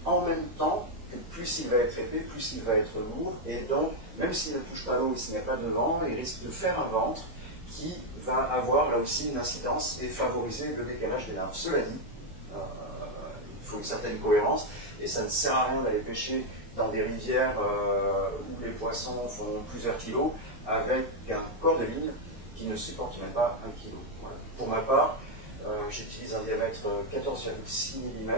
En même temps, que plus il va être épais, plus il va être lourd, et donc, même s'il ne touche pas l'eau et s'il n'y a pas de vent, il risque de faire un ventre qui va avoir là aussi une incidence et favoriser le décalage des nymphes. Cela dit, il faut une certaine cohérence, et ça ne sert à rien d'aller pêcher dans des rivières où les poissons font plusieurs kilos avec un corps de ligne qui ne supporte même pas 1 kilo. Voilà. Pour ma part, j'utilise un diamètre 14,6 mm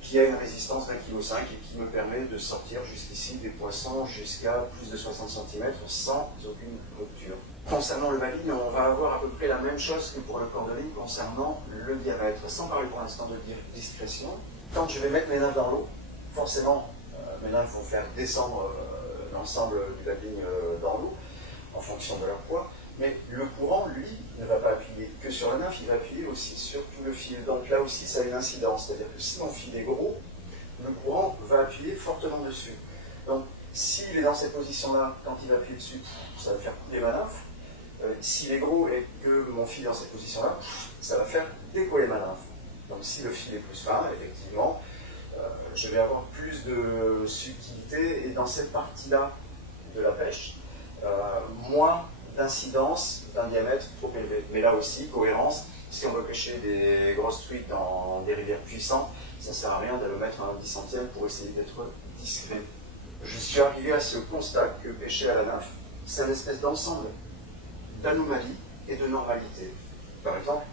qui a une résistance d'1,5 kg et qui me permet de sortir jusqu'ici des poissons jusqu'à plus de 60 cm sans aucune rupture. Concernant le bas-ligne, on va avoir à peu près la même chose que pour le corps de ligne concernant le diamètre. Sans parler pour l'instant de discrétion, quand je vais mettre mes nymphes dans l'eau, forcément, mes nymphes vont faire descendre l'ensemble du bas-ligne dans l'eau en fonction de leur poids. Mais le courant, lui, ne va pas appuyer que sur la nymphe, il va appuyer aussi sur tout le fil. Donc là aussi, ça a une incidence. C'est-à-dire que si mon fil est gros, le courant va appuyer fortement dessus. Donc, s'il est dans cette position-là, quand il va appuyer dessus, ça va faire couler ma nymphe. S'il est gros et que mon fil est dans cette position-là, ça va faire décoller ma nymphe. Donc, si le fil est plus fin, effectivement, je vais avoir plus de subtilité. Et dans cette partie-là de la pêche, moins d'incidence d'un diamètre trop élevé. Mais là aussi, cohérence, si on veut pêcher des grosses truites dans des rivières puissantes, ça ne sert à rien d'aller mettre un 10 centième pour essayer d'être discret. Je suis arrivé à ce constat que pêcher à la nymphe, c'est une espèce d'ensemble d'anomalies et de normalité. Par exemple,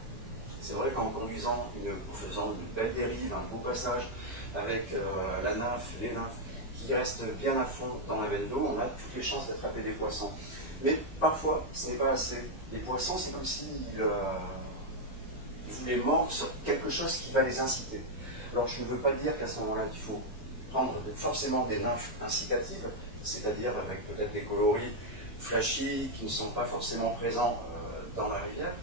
c'est vrai qu'en conduisant, en faisant une belle dérive, un beau passage avec la nymphe, les nymphes, qui restent bien à fond dans la veine d'eau, on a toutes les chances d'attraper des poissons. Mais parfois, ce n'est pas assez. Les poissons, c'est comme s'ils voulaient mordre sur quelque chose qui va les inciter. Alors, je ne veux pas dire qu'à ce moment-là, il faut prendre forcément des nymphes incitatives, c'est-à-dire avec peut-être des coloris flashy qui ne sont pas forcément présents dans la rivière.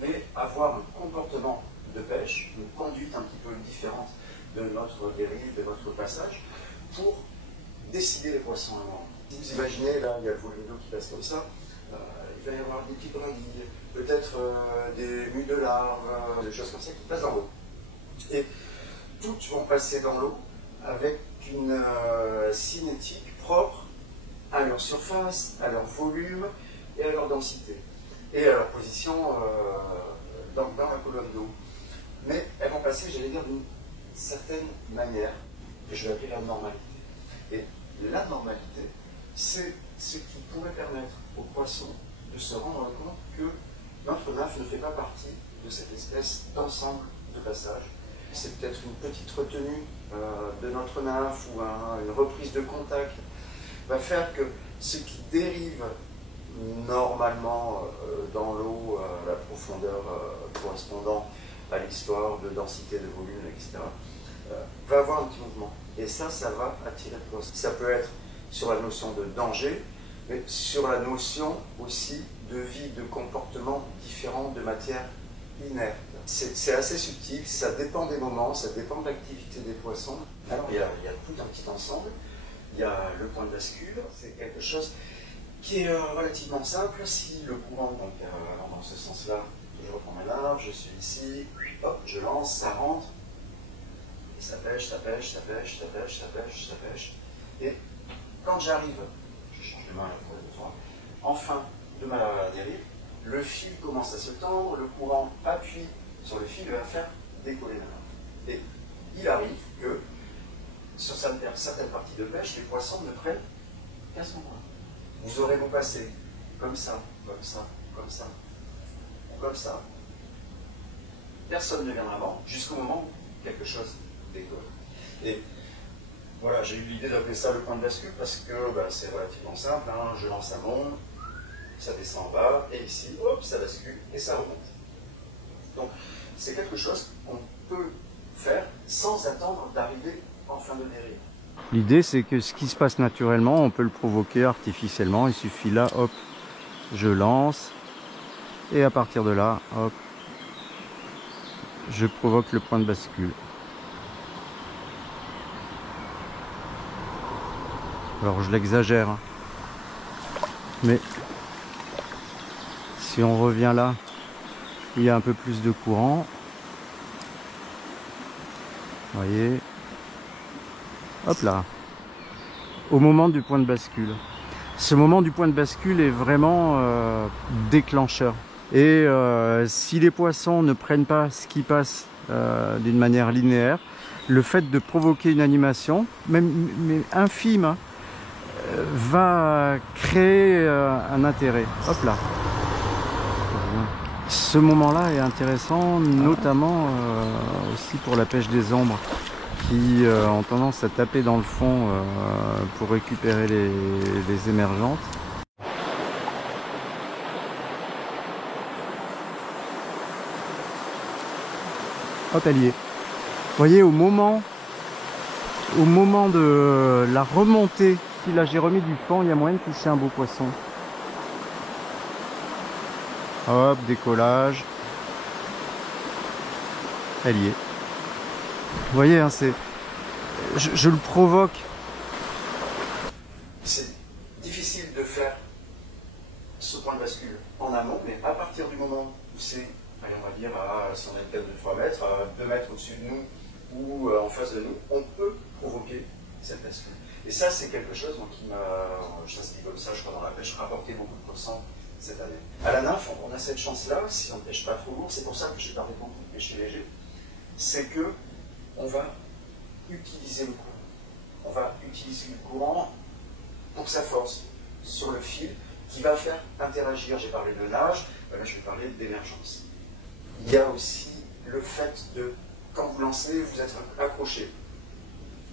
mais avoir un comportement de pêche, une conduite un petit peu différente de notre dérive, de notre passage, pour décider les poissons à mort. Si vous imaginez, là, il y a le volume d'eau qui passe comme ça, il va y avoir des petites brindilles, peut-être des mues de larves, des choses comme ça qui passent dans l'eau. Et toutes vont passer dans l'eau avec une cinétique propre à leur surface, à leur volume et à leur densité, et à leur position dans la colonne d'eau. Mais elles vont passer, j'allais dire, d'une certaine manière, que je vais appeler la normalité. Et la normalité, c'est ce qui pourrait permettre aux poissons de se rendre compte que notre nymphe ne fait pas partie de cette espèce d'ensemble de passage. C'est peut-être une petite retenue de notre nymphe ou une reprise de contact va faire que ce qui dérive normalement dans l'eau, la profondeur correspondant à l'histoire de densité, de volume, etc., va avoir un petit mouvement. Et ça va attirer le poisson. Ça peut être sur la notion de danger, mais sur la notion aussi de vie, de comportement différent de matière inerte. C'est assez subtil, ça dépend des moments, ça dépend de l'activité des poissons. Alors il y a tout un petit ensemble. Il y a le point de bascule, c'est quelque chose qui est relativement simple. Si le courant, donc dans ce sens-là, je reprends ma larve, je suis ici, hop, je lance, ça rentre, et ça pêche, ça pêche, ça pêche, ça pêche, ça pêche, ça pêche. Et quand j'arrive, je change de main là pour les besoins, en fin de ma dérive, le fil commence à se tendre, le courant appuie sur le fil et va faire décoller la larve. Et il arrive que sur certaines parties de pêche, les poissons ne prennent qu'à ce moment-là. Vous aurez beau passer comme ça, comme ça, comme ça, ou comme ça. Personne ne viendra avant jusqu'au moment où quelque chose décolle. Et voilà, j'ai eu l'idée d'appeler ça le point de bascule parce que c'est relativement simple. Hein. Je lance un monde, ça descend en bas, et ici, hop, ça bascule et ça remonte. Donc, c'est quelque chose qu'on peut faire sans attendre d'arriver en fin de dérive. L'idée, c'est que ce qui se passe naturellement, on peut le provoquer artificiellement. Il suffit là, hop, je lance. Et à partir de là, hop, je provoque le point de bascule. Alors je l'exagère, hein. Mais si on revient là, il y a un peu plus de courant. Vous voyez, hop là, au moment du point de bascule. Ce moment du point de bascule est vraiment déclencheur. Et si les poissons ne prennent pas ce qui passe d'une manière linéaire, le fait de provoquer une animation, même mais infime, hein, va créer un intérêt. Hop là. Ce moment-là est intéressant, notamment aussi pour la pêche des ombres, qui ont tendance à taper dans le fond pour récupérer les émergentes. Hop, elle y est. Vous voyez, au moment de la remontée, là j'ai remis du fond, il y a moyen de toucher un beau poisson. Hop, décollage. Elle y est. Vous voyez, hein, je le provoque. C'est difficile de faire ce point de bascule en amont, mais à partir du moment où c'est, allez, on va dire, si on a une tête de 3 mètres, à 2 mètres au-dessus de nous ou en face de nous, on peut provoquer cette bascule. Et ça, c'est quelque chose qui m'a, je s'inscris comme ça, je crois, dans la pêche, rapporté beaucoup de poissons cette année. À la nymphe, on a cette chance-là, si on ne pêche pas trop lourd, c'est pour ça que j'ai parlé beaucoup de pêcher léger, c'est que on va utiliser le courant. On va utiliser le courant pour sa force sur le fil qui va faire interagir. J'ai parlé de nage, là je vais parler d'émergence. Il y a aussi le fait de, quand vous lancez, vous êtes accroché.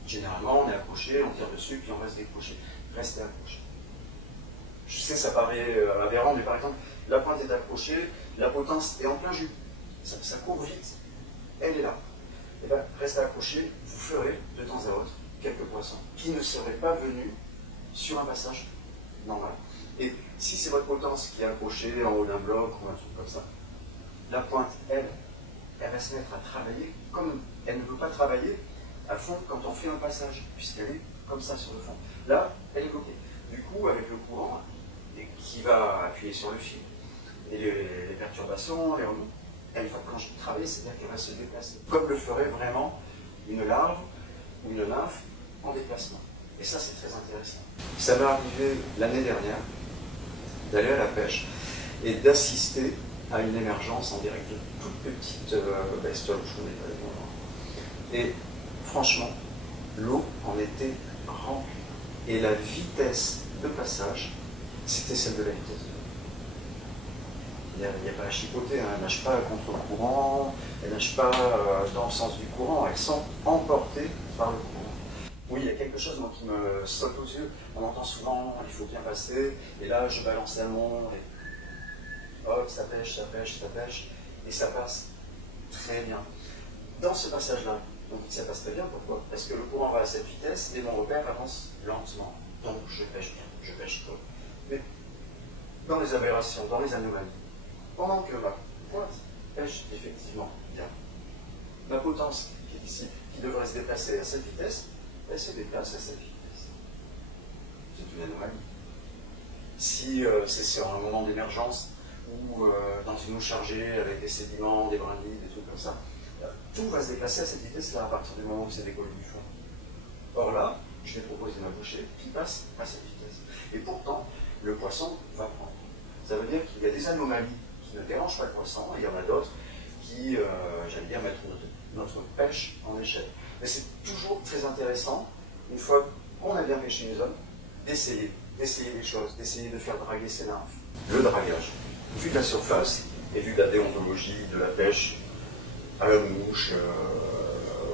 Généralement, on est accroché, on tire dessus, puis on reste décroché. Restez accroché. Je sais, ça paraît aberrant, mais par exemple, la pointe est accrochée, la potence est en plein jus. Ça court vite, elle est là. Et bien, restez accroché, vous ferez de temps à autre quelques poissons qui ne seraient pas venus sur un passage normal. Et si c'est votre potence qui est accrochée en haut d'un bloc ou un truc comme ça, La pointe, elle va se mettre à travailler comme elle ne peut pas travailler à fond quand on fait un passage, puisqu'elle est comme ça sur le fond. Là, elle est bloquée. Du coup, avec le courant qui va appuyer sur le fil, et les perturbations, les remous, elle va quand je travaille, c'est-à-dire qu'elle va se déplacer, comme le ferait vraiment une larve ou une nymphe en déplacement. Et ça, c'est très intéressant. Ça m'est arrivé l'année dernière d'aller à la pêche et d'assister à une émergence en direct de toute petite bestiole, je connais pas les noms. Et franchement, l'eau en était remplie. Et la vitesse de passage, c'était celle de la vitesse de l'eau. Il n'y a pas à chipoter, hein. Elle ne nage pas contre le courant, elle ne nage pas dans le sens du courant, elles sont emportées par le courant. Oui, il y a quelque chose moi, qui me saute aux yeux. On entend souvent, il faut bien passer, et là je balance l'amont, et hop, ça pêche, ça pêche, ça pêche, et ça passe très bien. Dans ce passage-là, donc ça passe très bien, pourquoi? Parce que le courant va à cette vitesse, et mon repère avance lentement. Donc je pêche bien, je pêche trop. Mais dans les aberrations, dans les anomalies, pendant que ma pointe pêche effectivement bien, ma potence qui est ici, qui devrait se déplacer à cette vitesse, elle se déplace à cette vitesse. C'est une anomalie. Si c'est sur un moment d'émergence ou dans une eau chargée avec des sédiments, des brindilles, des trucs comme ça, tout va se déplacer à cette vitesse-là à partir du moment où c'est décollé du fond. Or là, je vais proposer ma bouchée qui passe à cette vitesse. Et pourtant, le poisson va prendre. Ça veut dire qu'il y a des anomalies qui ne dérangent pas le poisson, et il y en a d'autres qui, j'allais dire, mettent notre pêche en échec. Mais c'est toujours très intéressant, une fois qu'on a bien pêché une zone, d'essayer des choses, d'essayer de faire draguer ces nymphes. Le dragage, vu de la surface et vu de la déontologie de la pêche à la mouche,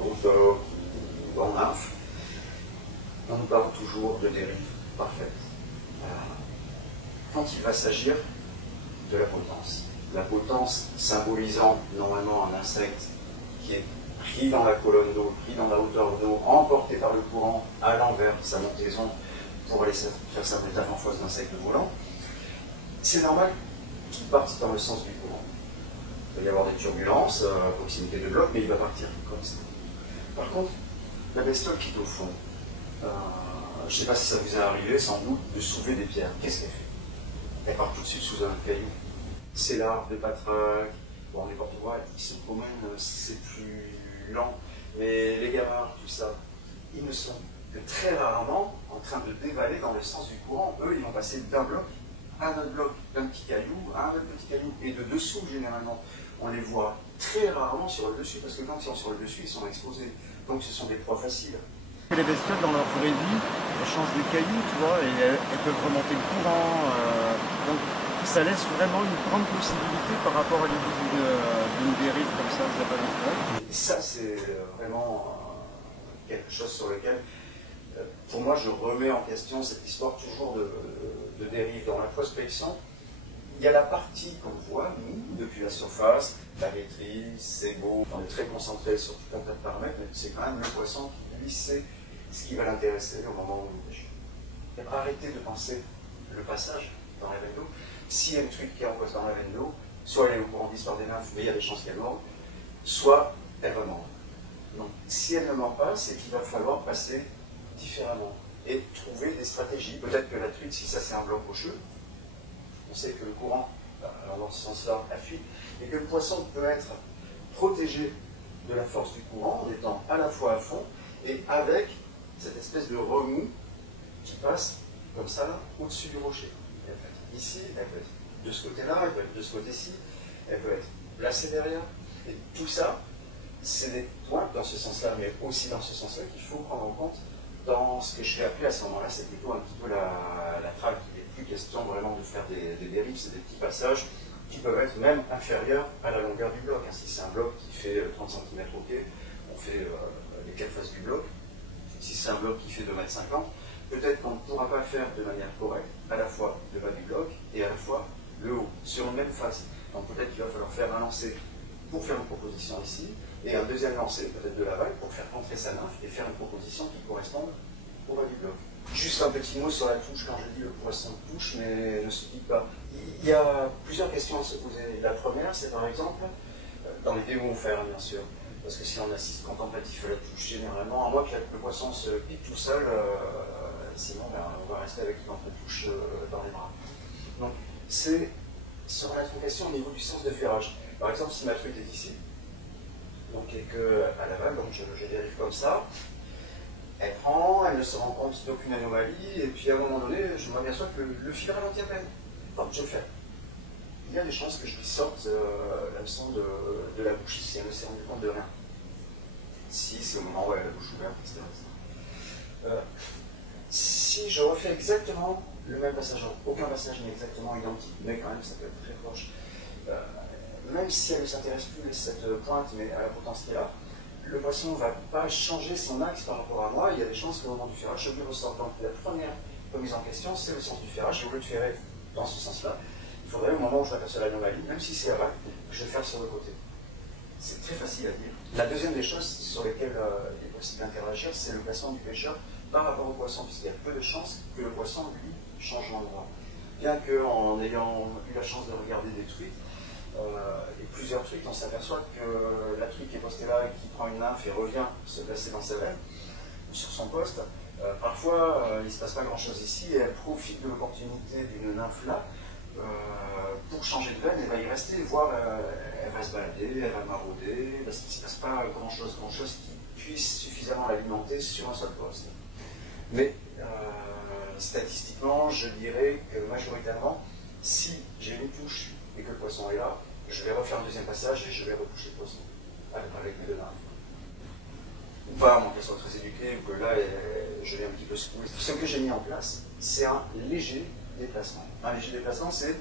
au top ou en nymphe, on nous parle toujours de dérive parfaite. Quand il va s'agir de la potence symbolisant normalement un insecte qui est pris dans la colonne d'eau, pris dans la hauteur d'eau, emporté par le courant, allant vers sa montaison pour aller faire sa métamorphose d'insecte volant, c'est normal qu'il parte dans le sens du courant. Il va y avoir des turbulences à proximité de bloc, mais il va partir comme ça. Par contre, la bestiole qui est au fond, je ne sais pas si ça vous est arrivé, sans doute, de soulever des pierres. Qu'est-ce qu'elle fait? Elle part tout de suite sous un caillou. C'est larves de patraque, bon, les porte-voix, ils se promènent, c'est plus lent, mais les gamards, tout ça, ils ne sont que très rarement en train de dévaler dans le sens du courant. Eux, ils vont passer d'un bloc à un autre bloc, d'un petit caillou à un autre petit caillou, et de dessous, généralement. On les voit très rarement sur le dessus, parce que quand ils sont sur le dessus, ils sont exposés. Donc ce sont des proies faciles. Les bestioles, dans leur vraie vie, elles changent de caillou, tu vois, et elles peuvent remonter le courant. Donc ça laisse vraiment une grande possibilité par rapport à l'idée d'une dérive comme ça, vous avez. Et ça, c'est vraiment quelque chose sur lequel, pour moi, je remets en question cette histoire toujours de dérive. Dans la prospection, il y a la partie qu'on voit, nous, depuis la surface, la maîtrise, c'est beau, on est très concentré sur tout un tas de paramètres, mais c'est quand même le poisson qui, lui, sait ce qui va l'intéresser au moment où il pêche. Arrêtez de penser le passage dans la veine d'eau. S'il y a une truite qui est en poisson dans la veine d'eau, soit elle est au courant d'histoire des nymphes, mais il y a des chances qu'elle morde, soit elle va mordre. Donc, si elle ne mord pas, c'est qu'il va falloir passer différemment et trouver des stratégies. Peut-être que la truite, si ça c'est un bloc rocheux, on sait que le courant, dans ce sens-là, appuie, et que le poisson peut être protégé de la force du courant en étant à la fois à fond et avec cette espèce de remous qui passe comme ça au-dessus du rocher. Elle peut être ici, elle peut être de ce côté-là, elle peut être de ce côté-ci, elle peut être placée derrière. Et tout ça, c'est des points dans ce sens-là, mais aussi dans ce sens-là qu'il faut prendre en compte dans ce que je vais appeler à ce moment-là, c'est plutôt un petit peu la traque. Il n'est plus question vraiment de faire des dérives, c'est des petits passages qui peuvent être même inférieurs à la longueur du bloc. Si c'est un bloc qui fait 30 cm au quai, on fait les 4 faces du bloc. Si c'est un bloc qui fait 2,50 m, peut-être qu'on ne pourra pas faire de manière correcte à la fois le bas du bloc et à la fois le haut, sur une même face. Donc peut-être qu'il va falloir faire un lancer pour faire une proposition ici, et un deuxième lancer peut-être de la vague pour faire entrer sa nymphe et faire une proposition qui corresponde au bas du bloc. Juste un petit mot sur la touche, quand je dis le poisson touche, mais ne se dit pas. Il y a plusieurs questions à se poser. La première, c'est par exemple, dans les vidéos on fait, bien sûr, parce que si on assiste contemplatif à la touche, généralement, à moins que le poisson se pique tout seul, sinon ben, on va rester avec notre touche dans les bras. Donc, c'est se remettre en question au niveau du sens de ferrage. Par exemple, si ma truite est ici, donc, et qu'à l'aval, donc je dérive comme ça, elle prend, elle ne se rend compte d'aucune anomalie, et puis à un moment donné, je m'aperçois que le fil ralentit à peine. Enfin, je le fais. Il y a des chances que je lui sorte l'hameçon de la bouche si elle ne s'est rendue compte de rien. Si c'est au moment où elle a la bouche ouverte, etc. Si je refais exactement le même passage, aucun passage n'est exactement identique, mais quand même ça peut être très proche. Même si elle ne s'intéresse plus à cette pointe, mais à la potence qui est là, le poisson ne va pas changer son axe par rapport à moi. Il y a des chances qu'au moment du ferrage, je lui ressorte. Donc la première remise en question, c'est le sens du ferrage. Et au lieu de ferrer dans ce sens-là, il faudrait au moment où je m'aperçois l'anomalie, même si c'est aval, que je ferre sur le côté. C'est très facile à dire. La deuxième des choses sur lesquelles il est possible d'interagir, c'est le placement du pêcheur par rapport au poisson, puisqu'il y a peu de chances que le poisson, lui, change d'endroit. Bien qu'en ayant eu la chance de regarder des truites, et plusieurs truites, on s'aperçoit que la truite qui est postée là et qui prend une nymphe et revient se placer dans sa veine, sur son poste, parfois il ne se passe pas grand chose ici et elle profite de l'opportunité d'une nymphe là pour changer de veine et va y rester, voire elle va se balader, elle va marauder, parce qu'il ne se passe pas grand chose qui puisse suffisamment l'alimenter sur un seul poste. Mais statistiquement, je dirais que majoritairement, si j'ai une touche et que le poisson est là, je vais refaire un deuxième passage et je vais retoucher le poisson avec mes deux nymphes. Ou pas, à moins qu'elle soit très éduquée, ou que là, je vais un petit peu secouer. Ce que j'ai mis en place, c'est un léger déplacement. Un léger déplacement, c'est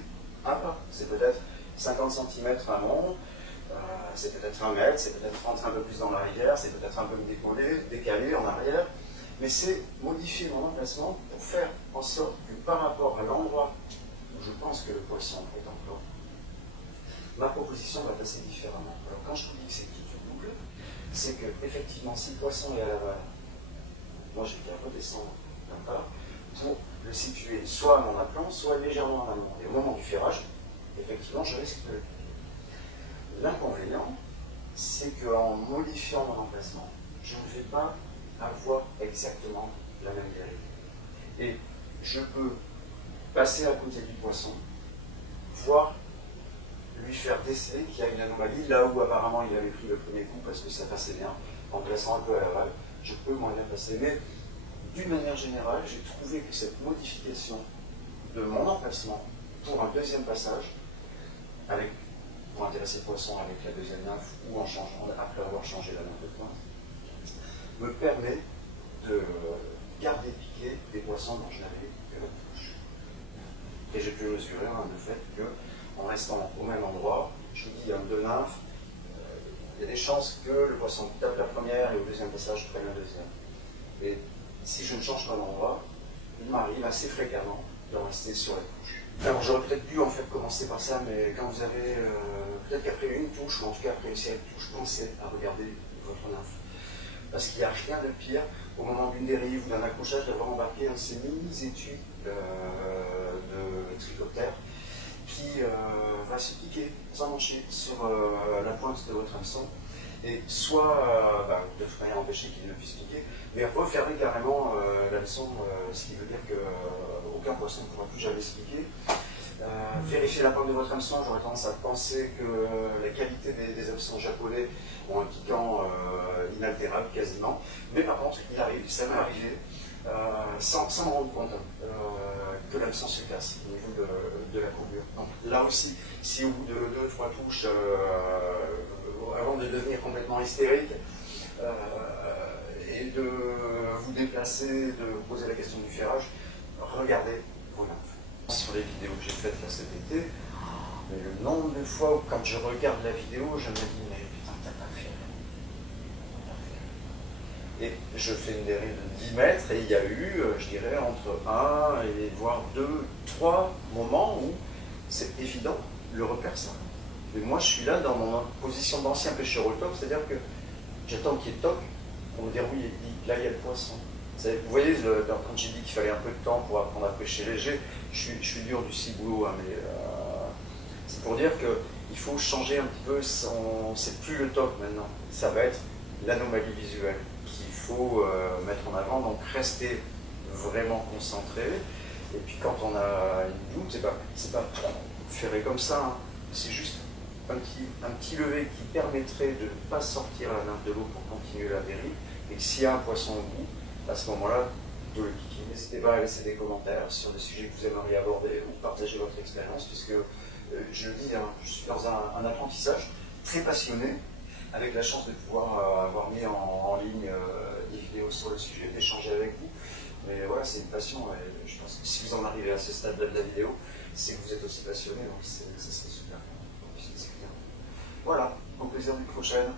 un pas. C'est peut-être 50 cm amont, c'est peut-être 1 mètre, c'est peut-être rentrer un peu plus dans la rivière, c'est peut-être un peu me décaler en arrière, mais c'est modifier mon emplacement pour faire en sorte que par rapport à l'endroit où je pense que le poisson est encore, ma proposition va passer différemment. Alors quand je vous dis que c'est toute une boucle, c'est que effectivement si le poisson est à l'aval, moi j'ai qu'à redescendre d'un pas pour le situer soit à mon aplan, soit légèrement en amont. Et au moment du ferrage, effectivement je risque de le piquer. L'inconvénient, c'est qu'en modifiant mon emplacement, je ne vais pas avoir exactement la même dérive. Et je peux passer à côté du poisson, voire lui faire déceler qu'il y a une anomalie là où apparemment il avait pris le premier coup parce que ça passait bien, en plaçant un peu à l'aval, je peux m'en bien passer. Mais d'une manière générale, j'ai trouvé que cette modification de mon emplacement pour un deuxième passage, pour intéresser le poisson avec la deuxième nymphe ou en changeant, après avoir changé la nymphe de pointe, me permet de garder piqué des poissons dont je n'avais que la touche. Et j'ai pu mesurer le fait que en restant au même endroit, je vous dis, il y a deux nymphes, il y a des chances que le poisson tape la première et au deuxième passage prenne la deuxième. Et si je ne change pas d'endroit, il m'arrive assez fréquemment de rester sur la touche. Alors j'aurais peut-être dû en fait commencer par ça, mais quand vous avez, peut-être qu'après une touche, ou en tout cas après une série de touches, pensez à regarder votre nymphe. Parce qu'il n'y a rien de pire au moment d'une dérive ou d'un accrochage d'avoir embarqué un de ces mini-étuis de trichoptère qui va se piquer, s'emmancher sur la pointe de votre hameçon, et soit de toute manière empêcher qu'il ne puisse piquer, mais refermer carrément l'hameçon, ce qui veut dire qu'aucun poisson ne pourra plus jamais se piquer. Vérifier la pointe de votre hameçon, j'aurais tendance à penser que la qualité des hameçons japonais ont un piquant inaltérable quasiment, mais par contre il arrive, ça m'est arrivé, sans me rendre compte que l'hameçon se casse au niveau de la courbure. Donc là aussi, si au bout de 2-3 touches, avant de devenir complètement hystérique, et de vous déplacer, de vous poser la question du ferrage, regardez vos nymphes. Sur les vidéos que j'ai faites là cet été, mais le nombre de fois où quand je regarde la vidéo, je me dis mais putain t'as pas fait. Et je fais une dérive de 10 mètres et il y a eu, je dirais, entre 1 et voire 2, 3 moments où c'est évident, le repère ça. Mais moi je suis là dans mon position d'ancien pêcheur au top, c'est-à-dire que j'attends qu'il y ait toc pour me dire oui, là il y a le poisson. Vous voyez, quand j'ai dit qu'il fallait un peu de temps pour apprendre à pêcher léger, je suis dur du ciboulot, hein, mais c'est pour dire qu'il faut changer un petit peu, c'est plus le top maintenant, ça va être l'anomalie visuelle qu'il faut mettre en avant, donc rester vraiment concentré, et puis quand on a une goutte, c'est pas ferré comme ça, hein. C'est juste un petit lever qui permettrait de ne pas sortir la nymphe de l'eau pour continuer la dérive, et que s'il y a un poisson au bout, à ce moment-là, de le piquer. N'hésitez pas à laisser des commentaires sur des sujets que vous aimeriez aborder ou partager votre expérience, puisque je le dis, hein, je suis dans un apprentissage très passionné, avec la chance de pouvoir avoir mis en ligne des vidéos sur le sujet, d'échanger avec vous. Mais voilà, c'est une passion, et je pense que si vous en arrivez à ce stade-là de la vidéo, c'est que vous êtes aussi passionné, donc ça serait super. Voilà, au plaisir d'une prochaine.